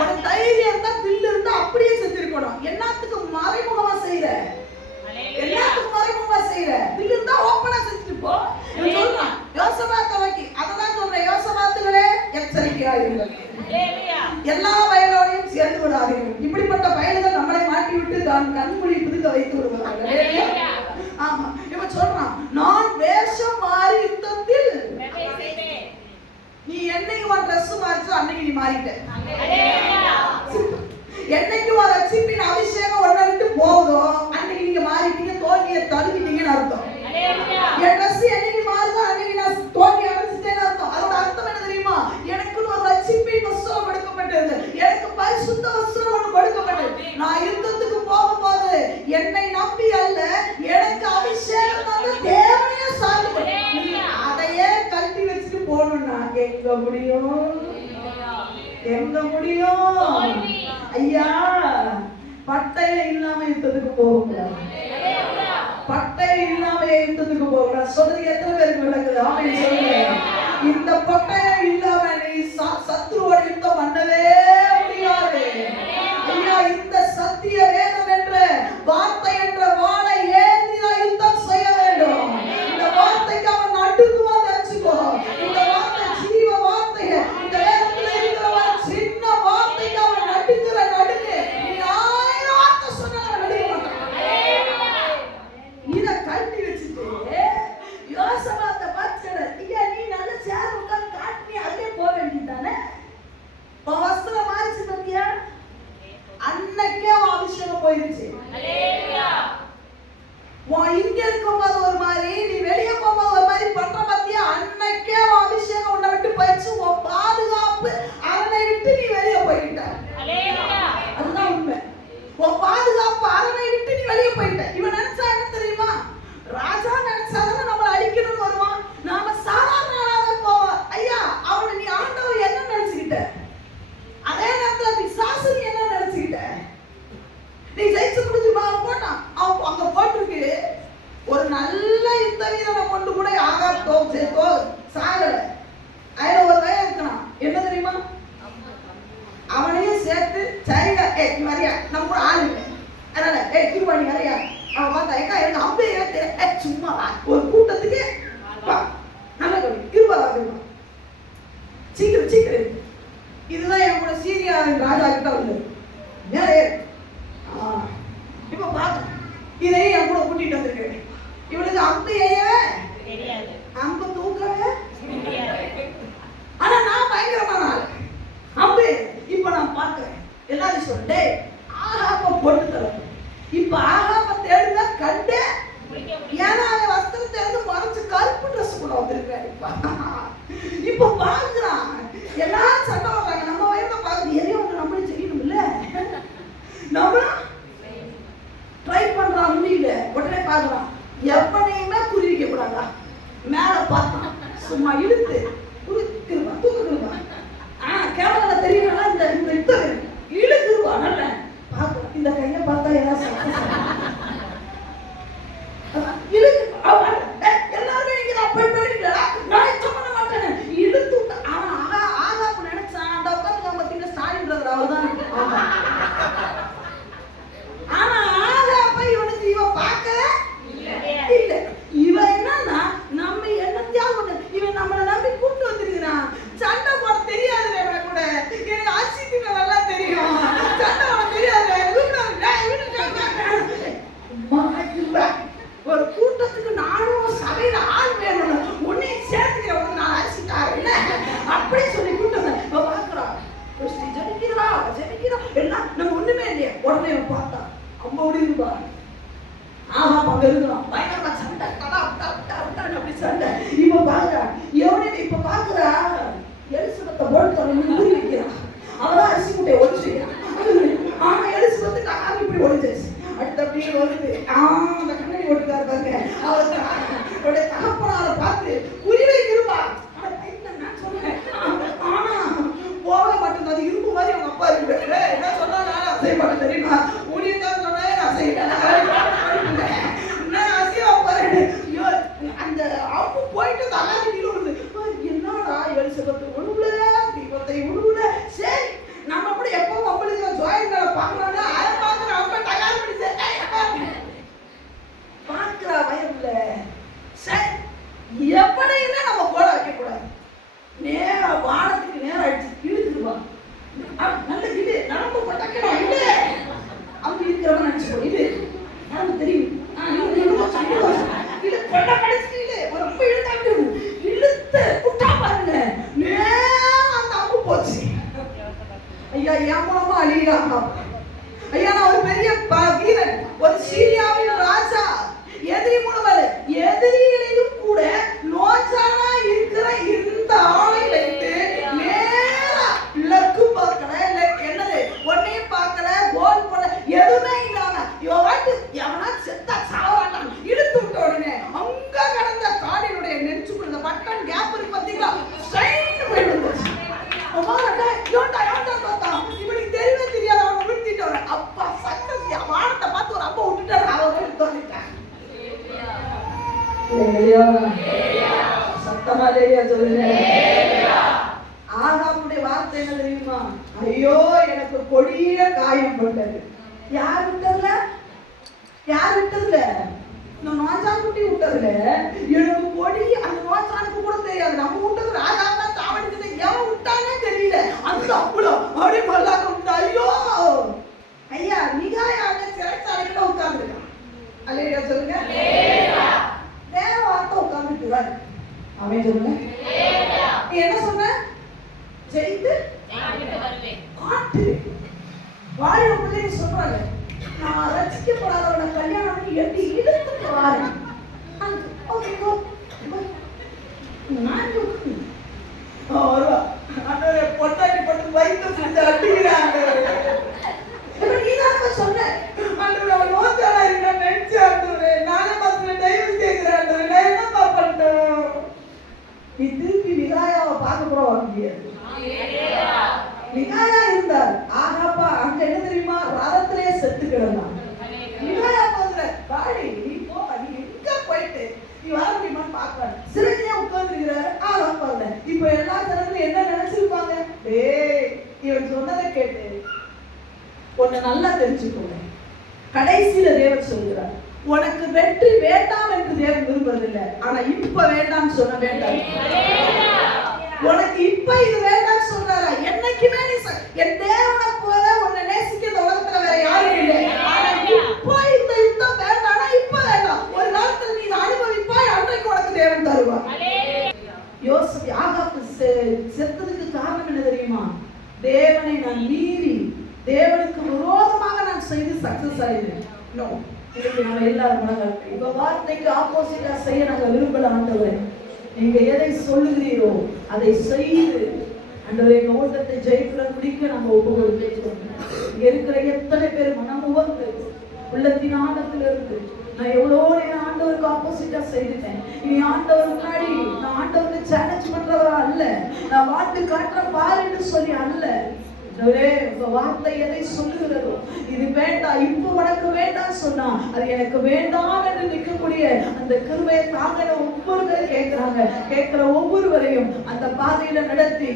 ஒரு தைரியம் இருந்தா, தில்லு இருந்தா அப்படியே செஞ்சிருக்கணும். என்னத்துக்கு மறைமுகமா செய்யற? எல்லாத்துக்கும் மறைமுகமா செய்யற? தில்லு இருந்தா ஓப்பனா செஞ்சுட்டு போ. சொல்றான் யோசபாத்தை வைக்கி. அததான் சொல்றேன், யோசபாத்துகளே எச்சரிக்கையாயிருங்கள், எல்லா வயலோடையும் சேர்ந்து விடாதீர்கள். இப்படிப்பட்ட வயல்கள் நம்மளை மாட்டி விட்டு தான் கண்மொழி புதுக்க வைத்து விடுவார்கள். ஆமா, இவன் சொல்றான், நான் வேஷம் மாறி யுத்தத்தில். நீ என்னைக்கு ஒரு ட்ரெஸ் மாறிச்சோ அன்னைக்கு நீ மாறிட்ட. என்னைக்கு ஒரு ரட்சிப்பின் அபிஷேகம் ஒன்றை விட்டு போகுதோ அன்னைக்கு நீங்க மாறிட்டீங்க, தோல்வியை தடுக்கிட்டீங்கன்னு அர்த்தம். என் ட்ரெஸ் என்னைக்கு மாறுதோ அன்னைக்கு நான் தோல்வி அடைஞ்சிட்டேன்னு அர்த்தம். அதோட அர்த்தம் என்ன தெரியுமா? எனக்கு ஒரு ரட்சிப்பின் வஸ்திரம் கொடுக்கப்பட்டது, எனக்கு பரிசுத்த வஸ்திரம் ஒன்று கொடுக்கப்பட்டது. நான் யுத்தத்துக்கு போகும்போது என்னை நம்பி அல்ல, எனக்கு அபிஷேகம் தந்த தேவனையே சார்ந்து அதையே கழட்டி வச்சுட்டு போகணும்னா எங்க முடியும்? எங்க முடியும்? ஐயா, பட்டை இல்லாம யுத்தத்துக்கு போகக்கூடாது. பட்டை இல்லாம யுத்தத்துக்கு போகக்கூடாது. சொல்றது எத்தனை பேருக்கு விளக்குது? ஆமென் சொல்லுங்க. இந்த பட்டையை இல்லாம நீ சத்துருவோட யுத்தம் பண்ணவே முடியாது. ஐயா, இந்த சத்திய வேதம் என்ற வார்த்தை என்ற வாளை ஏந்திதான் யுத்தம் செய்ய வேண்டும். இந்த வார்த்தைக்கு அவன் நடுக்குவா தெரிஞ்சுக்கோ. இந்த வார்த்தை ஜீவ வார்த்தை. இந்த வேதத்துல இருக்கிற ஒரு சின்ன வார்த்தைக்கு அவன் நடுக்குற நடுக்கு. நீ 1000 வார்த்தை சொன்னாலும் நடுக்க மாட்டான். இத கழட்டி வச்சுட்டு யோசபாத்தை பார்த்து, ஐயா நீ நல்ல சேர் உட்கார்ந்து காட்டி அதே போக வேண்டியதானே? உன் வஸ்திரம் மாறிச்சு பத்தியா? அன்னைக்கே உன் அபிஷேகம் போயிருச்சு. உன் இங்க இருக்கும்போது ஒரு மாதிரி, நீ வெளியே போகும்போது ஒரு மாதிரி பண்ற பத்தியா? அன்னைக்கே உன் அபிஷேகம் உன்னை விட்டு போயிடுச்சு. உன் பாதுகாப்பு அரணை விட்டு நீ வெளியே போயிட்ட. அதுதான் உண்மை. உன் பாதுகாப்பு அரணை விட்டு நீ வெளியே போயிட்ட. இவன் நினைச்சா என்ன தெரியுமா? ராஜா நினைச்சாதான் நம்மளை அழிக்கணும்னு வருவான். நாம சாதாரண ஆளாக போவோம். ஐயா, அவனை நீ ஆண்டவர் என்ன நினைச்சுக்கிட்ட? அதே நேரத்துல பிசாசு நீ என்ன நினைச்சுக்கிட்ட? நீ ஜெயிச்சு முடிஞ்சு போட்டான். அவன் அங்க போட்டிருக்கு, ஒரு நல்ல யுத்த வீரனை கொண்டு கூட ஆகாப் சாகல. அதுல ஒரு வயல் இருக்கான். என்ன தெரியுமா? அவனையும் சேர்த்து சரிடா, நீ வரியா, நம்ம கூட ஆள் இல்லை, அதனால திரும்ப நீ வரையா. அவன் பார்த்தா, ஏக்கா எனக்கு அம்பே சும்மா ஒரு கூட்டத்துக்கு நல்ல கிருபா வாங்கணும், சீக்கிரம் சீக்கிரம். இதுதான் என் கூட சீரியா ராஜா கிட்ட வந்து இப்ப பாக்க இதையும் என் கூட கூட்டிட்டு வந்திருக்கேன். இவனுக்கு அம்பையே அம்பு தூக்கவே, ஆனா நான் பயங்கரமான ஆள். அம்பு இப்ப நான் பாக்குறேன். எல்லாரும் சொல்லே ஆகாப்ப பொண்ணு தரும். இப்ப ஆகாப்ப தேடுதா கண்டே, ஏன்னா அவன் வஸ்திரத்தை இருந்து மறைச்சு கருப்பு ட்ரெஸ் கூட வந்திருக்காரு. இப்ப பாக்குறான், எல்லாரும் சண்டை வர்றாங்க. நம்ம வயதை பாக்குறது எதையும் ஒண்ணு நம்மளும் செய்யணும் இல்ல, நம்மளும் ட்ரை பண்றான், முடியல. உடனே பாக்குறான், எப்பனையுமே குறிவிக்க கூடாதா, மேல பார்த்தான், சும்மா இழுத்து குறிக்கிறவா தூக்குறவா. கேமரா தெரியல, இந்த இந்த இழுக்குருவா. நல்ல பாக்குறான், இந்த கையை பார்த்தா ஏதாவது இழுக்கு. எல்லாருமே நீங்க தான் போய் போயிட்டீங்களா, நான் இச்ச பண்ண மாட்டேன் இழுத்து. ஆனா ஆகாப்பு நினைச்சான், அந்த உட்காந்து பார்த்தீங்கன்னா ஸ்டாலின் அவர்தான். ஆனா ஆகாப்பை இவனுக்கு இவன் பார்க்கல இல்ல. இவன் என்னன்னா நம்ம என்னத்தையாவது ஒண்ணு, இவன் நம்மளை நம்பி கூட்டு வந்திருக்கிறான். சண்டை போட தெரியாது வேற கூட, எனக்கு அசிக்கு நல்லா தெரியும். சண்டை போட தெரியாது. ஒரு கூட்டத்துக்கு நானும் சபையில ஆள் வேணும், உன்னையும் சேர்த்துக்கிறவங்க நான் அரிசிட்டாரு அப்படி சொல்லி கூட்டம் பாக்குறான். ஜெபிக்கிறா ஜெபிக்கிறா எல்லாம் நம்ம ஒண்ணுமே இல்லையா. உடனே பார்த்தா அம்மா ஓடிருப்பா. ஆஹா அங்க இருக்கிறான், பயங்கரமா சண்டை, அப்படி சண்டை. இப்ப பாக்குறா எவனே, இப்ப பாக்குறா ஐயா என் மூலமா அழியிறாங்க. ஐயா நான் ஒரு பெரிய வீரன், ஒரு சீரியாவின் ராஜா, எதிரி மூலமா எதிரிகளையும் கூட நோச்சானா இருக்கிற இந்த ஆளை வைத்து நேரா லக்கு பார்க்கல, என்னது ஒன்னையும் பார்க்கல, கோல் போல எதுவுமே இல்லாம இவன் வாட்டு எவனா செத்தா சாவாட்டான் இழுத்து விட்ட உடனே அங்க கடந்த காடினுடைய நெஞ்சுக்குள்ள பட்டன் கேப் இருக்கு பாத்தீங்களா, ஸ்ட்ரைட் போய் விழுந்துச்சு. இவனுக்கு தெரியவே தெரியாது, அவன் விழுத்திட்டு அப்பா சக்சஸ் வானத்தை பார்த்து ஒரு அப்பா விட்டுட்டாரு, அவன் தோண்டிட்டான். சத்தமா லேடியா சொல்லுங்க. ஆகாமுடைய வார்த்தை என்ன தெரியுமா? ஐயோ எனக்கு கொடிய காயம் பட்டது. யார் விட்டதுல? யார் விட்டதுல? நோச்சான் குட்டி விட்டதுல எனக்கு கொடி. அந்த நோச்சானுக்கு கூட தெரியாது, நம்ம விட்டது ராஜாவா சாவடிச்சது எவன் விட்டானே தெரியல. அந்த அப்பளம் அப்படி மல்லாக விட்டா. ஐயோ ஐயா மிகாயாக சிறைச்சாலையில உட்கார்ந்துருக்கான். அல்லேலூயா சொல்லுங்க. வேற வார்த்தை உட்கார்ந்துட்டு அவன் சொல்லுங்க. நீ என்ன சொன்ன? ஜெயித்து காட்டு வாலிப பிள்ளைங்க சொல்றாங்க, நான் ரசிக்கப்படாதவனை கல்யாணம் பண்ணி எப்படி இழுத்துட்டு வாரேன். பொட்டாட்டி போட்டு வயிற்று பிடிச்ச அடிக்கிறாங்க. நீதான் சொன்ன அவன் நோச்சானா இருக்க நினைச்சு ஆண்டவரே, நானே பசங்க டைவர்ஸ் கேட்கிறேன், நான் என்னப்பா பண்ணட்டும்? நீ திருப்பி மிகாயாவை பார்க்க கூட வர முடியாது. மிகாயா இருந்தார். ஆகாப்பா அங்க என்ன தெரியுமா? ரதத்திலே செத்து கிடந்தான். மிகாயா போதுல பாடி நீ போ, நீ எங்க போயிட்டு நீ வர முடியுமான்னு பாக்குறாரு. சிறையிலே உட்கார்ந்துருக்கிறாரு. ஆகாப்பா இப்ப எல்லா ஜனங்களும் என்ன நினைச்சிருப்பாங்க? டேய் இவன் சொன்னதை கேட்டு உன்னை நல்லா தெரிஞ்சுக்கோங்க. கடைசியில தேவன் சொல்கிறார், உனக்கு வெற்றி வேண்டாம் என்று தேவன் விரும்புவதில்லை, ஆனா இப்ப வேண்டாம் சொன்ன வேண்டாம். உனக்கு இப்ப இது வேண்டாம் சொல்றாரா? என்னைக்குமே நீ என் தேவனை போல உன்னை நேசிக்க இந்த உலகத்துல வேற யாரும் இல்லை. ஆனா இப்ப இந்த யுத்தம் வேண்டாம், இப்ப வேண்டாம். ஒரு நாள் நீ அனுபவிப்பாய், அன்றைக்கு உனக்கு தேவன் தருவார். யோசேப்பு ஆகாப்பு செத்ததுக்கு காரணம் என்ன தெரியுமா? தேவனை நான் மீறி தேவனுக்கு விரோதமாக நான் செய்து சக்சஸ் ஆயிடுறேன். இன்னைக்கு நம்ம எல்லாரும் மனங்கள் இந்த வார்த்தைக்கு ஆப்போசிட்டா செய்ய நாங்க விரும்பல. ஆண்டவரே நீங்க எதை சொல்லுகிறீரோ அதை செய்து ஆண்டவரே எங்க ஓட்டத்தை ஜெயிக்கிற முடிக்க நாங்க ஒப்பு கொடுக்கிறோம். இங்க இருக்கிற எத்தனை பேர் மனமுவந்து உள்ளத்தின் ஆழத்துல இருந்து நான் எவ்வளோ நேரம் ஆண்டவருக்கு ஆப்போசிட்டா செய்துட்டேன், இனி ஆண்டவர் முன்னாடி நான் ஆண்டவருக்கு சேலஞ்ச் பண்றவரா அல்ல, நான் வாட்டு காட்டுற பாருன்னு சொல்லி அல்ல. வார்த்தை எதை சொல்லுகிறதோ இது வேண்டாம், இப்ப உனக்கு வேண்டாம் சொன்னா அது எனக்கு வேண்டாம் என்று நிற்கக்கூடிய அந்த கிருபையை தாங்க ஒவ்வொருவரும் கேட்கிறாங்க. கேட்கிற ஒவ்வொருவரையும் அந்த பாதையில நடத்தி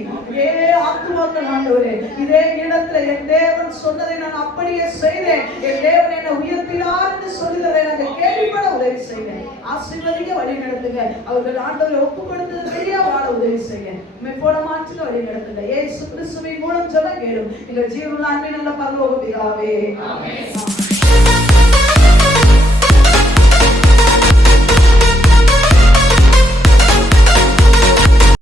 ஆத்துமாக்கள் ஆண்டவரே இதே இடத்துல என் தேவன் சொன்னதை நான் அப்படியே செய்தேன், என் தேவன் என்னை உயர்த்தினார் என்று சொல்லுகிறதை நாங்கள் கேள்விப்பட உதவி செய்வேன். ஆசீர்வதிக்க வழி நடத்துங்க. அவர்கள் ஆண்டவரை ஒப்பு கொடுத்தது பெரிய வாழ உதவி செய்ய உண்மை போல மாற்றுக வழி நடத்துங்க. இயேசு கிறிஸ்துவின் மூலம் சொல்ல கேளும் எங்கள் ஜீவனுள்ள அன்பின் நல்ல பரலோக பிதாவே. ஆமென்.